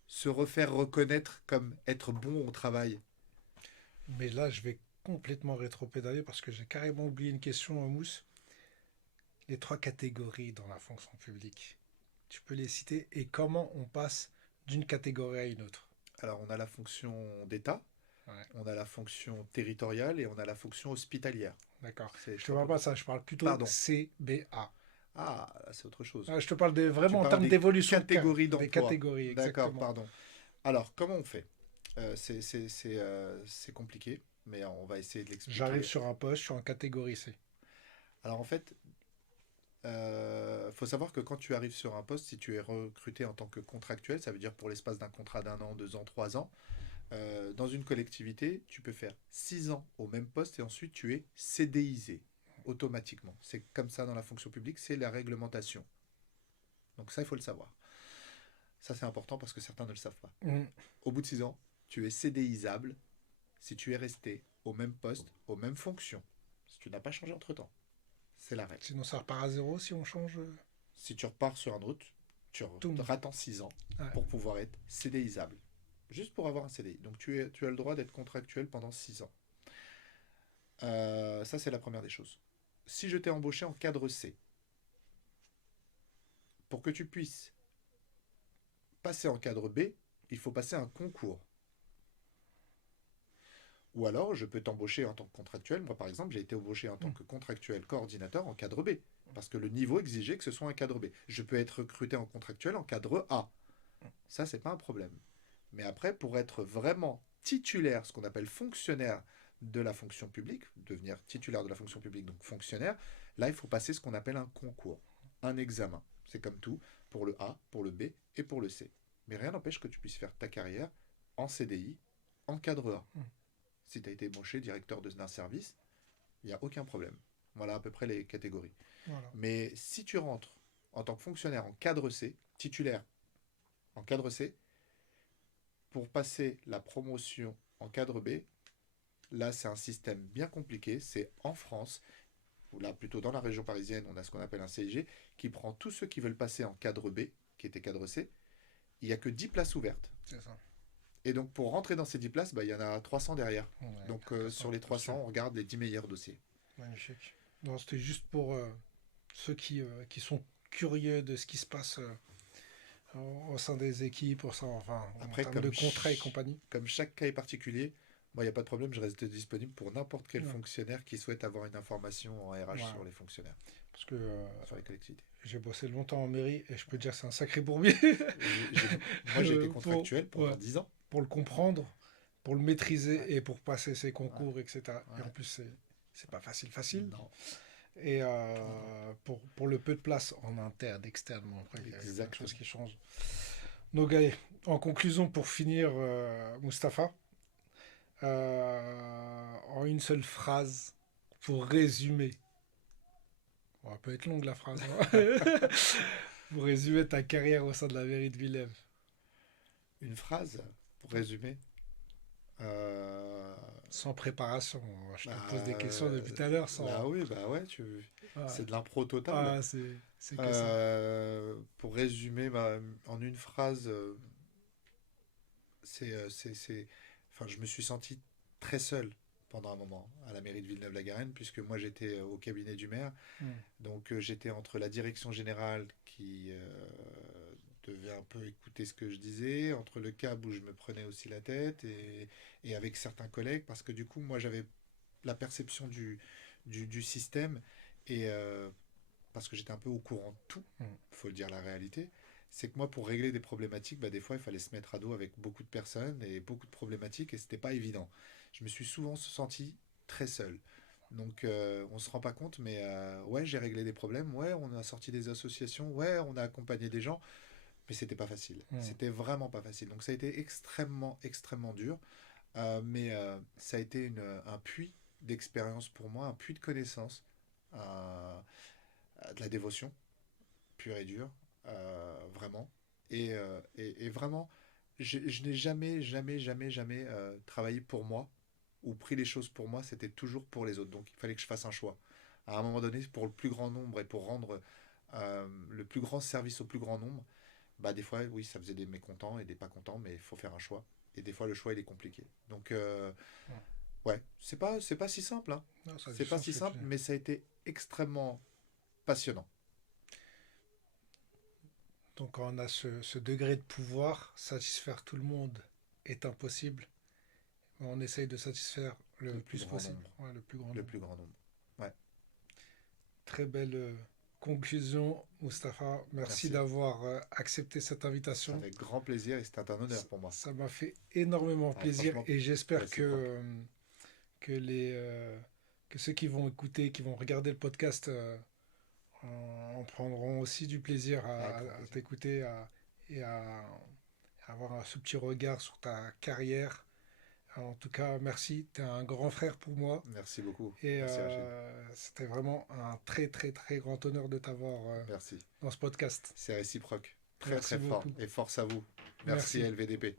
se refaire reconnaître comme être bon au travail. Mais là, je vais complètement rétro-pédaler parce que j'ai carrément oublié une question, Mousse. Les trois catégories dans la fonction publique. Tu peux les citer et comment on passe d'une catégorie à une autre? Alors, on a la fonction d'État, Ouais, on a la fonction territoriale et on a la fonction hospitalière. d'accord. C'est les Je te trois parle pas de postes. ça, je parle plutôt Pardon. CBA. Ah, là, c'est autre chose. Ah, je te parle Tu vraiment en parles termes des d'évolution de catégories des d'emploi. catégories, D'accord, exactement. pardon. Alors, comment on fait C'est compliqué, mais on va essayer de J'arrive l'expliquer. sur un poste, je suis en catégorie C. Alors, en fait, faut savoir que quand tu arrives sur un poste, si tu es recruté en tant que contractuel, ça veut dire pour l'espace d'un contrat d'un an, 2 ans, 3 ans, dans une collectivité, tu peux faire 6 ans au même poste et ensuite tu es CDIsé automatiquement. C'est comme ça dans la fonction publique, c'est la réglementation. Donc ça, il faut le savoir. Ça, c'est important parce que certains ne le savent pas. Mm. Au bout de 6 ans, tu es CDIsable si tu es resté au même poste, aux mêmes fonctions, si tu n'as pas changé entre-temps. C'est la règle. Sinon, ça repart à zéro si on change Si tu repars sur un autre, tu tout. rattends 6 ans Ouais. pour pouvoir être CDIsable. Juste pour avoir un CDI. Donc tu as le droit d'être contractuel pendant 6 ans. Ça, c'est la première des choses. Si je t'ai embauché en cadre C, pour que tu puisses passer en cadre B, il faut passer un concours. Ou alors, je peux t'embaucher en tant que contractuel. Moi, par exemple, j'ai été embauché en tant Mm. que contractuel coordinateur en cadre B. Parce que le niveau exigeait que ce soit un cadre B. Je peux être recruté en contractuel en cadre A. Ça, c'est pas un problème. Mais après, pour être vraiment titulaire, ce qu'on appelle fonctionnaire de la fonction publique, devenir titulaire de la fonction publique, donc fonctionnaire, là, il faut passer ce qu'on appelle un concours, un examen. C'est comme tout pour le A, pour le B et pour le C. Mais rien n'empêche que tu puisses faire ta carrière en CDI, en cadre A. Mm. Si tu as été embauché directeur d'un service, il n'y a aucun problème. Voilà à peu près les catégories. Voilà. Mais si tu rentres en tant que fonctionnaire en cadre C, titulaire en cadre C, pour passer la promotion en cadre B, là c'est un système bien compliqué, c'est en France, ou là plutôt dans la région parisienne, on a ce qu'on appelle un CIG, qui prend tous ceux qui veulent passer en cadre B, qui était cadre C, il n'y a que 10 places ouvertes. C'est ça. Et donc pour rentrer dans ces 10 places, bah, il y en a 300 derrière. Ouais, Donc sur 400, les absolument. 300, on regarde les 10 meilleurs dossiers. Magnifique. Non, c'était juste pour ceux qui sont curieux de ce qui se passe au sein des équipes, enfin, en Après, termes de contrats et compagnie. comme chaque cas est particulier, moi, il n'y a pas de problème, je reste disponible pour n'importe quel Ouais. fonctionnaire qui souhaite avoir une information en RH Voilà. sur les fonctionnaires, Parce que sur les collectivités. j'ai bossé longtemps en mairie et je peux te dire que c'est un sacré bourbier. Moi, j'ai été pour, contractuel pendant ouais, 10 ans. pour le comprendre, pour le maîtriser Ouais, et pour passer ses ouais, concours, etc. Et en ouais. plus, c'est pas facile. Non, Et non, non. pour le peu de place en interne, externe, bon, après, il y a plein de choses Exactement. qui changent. Donc, allez, en conclusion, pour finir, Mustapha, en une seule phrase, pour résumer, bon, elle peut être longue la phrase, hein. Pour résumer ta carrière au sein de la mairie de Villeneuve. Une phrase pour résumer. Euh, Sans préparation. Je te pose des questions bah, depuis tout à l'heure là, sans. oui, bah ouais, Ah, c'est de l'impro total. ah, c'est que ça. Pour résumer, bah, en une phrase, enfin, je me suis senti très seul pendant un moment à la mairie de Villeneuve-la-Garenne, puisque moi j'étais au cabinet du maire. Hmm. Donc j'étais entre la direction générale qui devait un peu écouter ce que je disais, entre le CAB où je me prenais aussi la tête, et avec certains collègues, parce que du coup, moi j'avais la perception du système, et parce que j'étais un peu au courant de tout, Hmm. il faut le dire la réalité. C'est que moi, pour régler des problématiques, bah, des fois, il fallait se mettre à dos avec beaucoup de personnes et beaucoup de problématiques, et c'était pas évident. Je me suis souvent senti très seul. Donc, on se rend pas compte, mais ouais, j'ai réglé des problèmes, ouais, on a sorti des associations, ouais, on a accompagné des gens, mais c'était pas facile. Hmm. C'était vraiment pas facile. Donc, ça a été extrêmement, extrêmement dur, mais ça a été un puits d'expérience pour moi, un puits de connaissances, euh, de la dévotion pure et dure, vraiment. Et vraiment, je n'ai jamais, jamais, jamais, jamais travaillé pour moi ou pris les choses pour moi, c'était toujours pour les autres. Donc il fallait que je fasse un choix. À un moment donné, pour le plus grand nombre et pour rendre le plus grand service au plus grand nombre, bah des fois, oui, ça faisait des mécontents et des pas contents, mais il faut faire un choix. Et des fois, le choix, il est compliqué. Donc, Hmm. ouais, c'est pas si simple, hein. Non, ça a du C'est pas sens si ce que tu simple, dis. mais ça a été extrêmement passionnant. Donc quand on a ce degré de pouvoir, satisfaire tout le monde est impossible. On essaye de satisfaire le Le plus plus grand possible. nombre. Ouais, le plus grand Le nombre. plus grand nombre. Ouais, Très belle conclusion, Mustapha. Merci merci. d'avoir accepté cette invitation. Avec grand plaisir et c'était un honneur pour moi. Ça m'a fait énormément Ah, plaisir franchement, et j'espère réciproque. que que ceux qui vont écouter, qui vont regarder le podcast en prendront aussi du plaisir Avec grand à plaisir. t'écouter et à avoir ce petit regard sur ta carrière. En tout cas, merci. Tu es un grand frère pour moi. Merci beaucoup. Et Merci Rachid. c'était vraiment un très très très grand honneur de t'avoir Merci. dans ce podcast. C'est réciproque. Très Merci très fort. beaucoup. Et force à vous. Merci Merci. LVDP.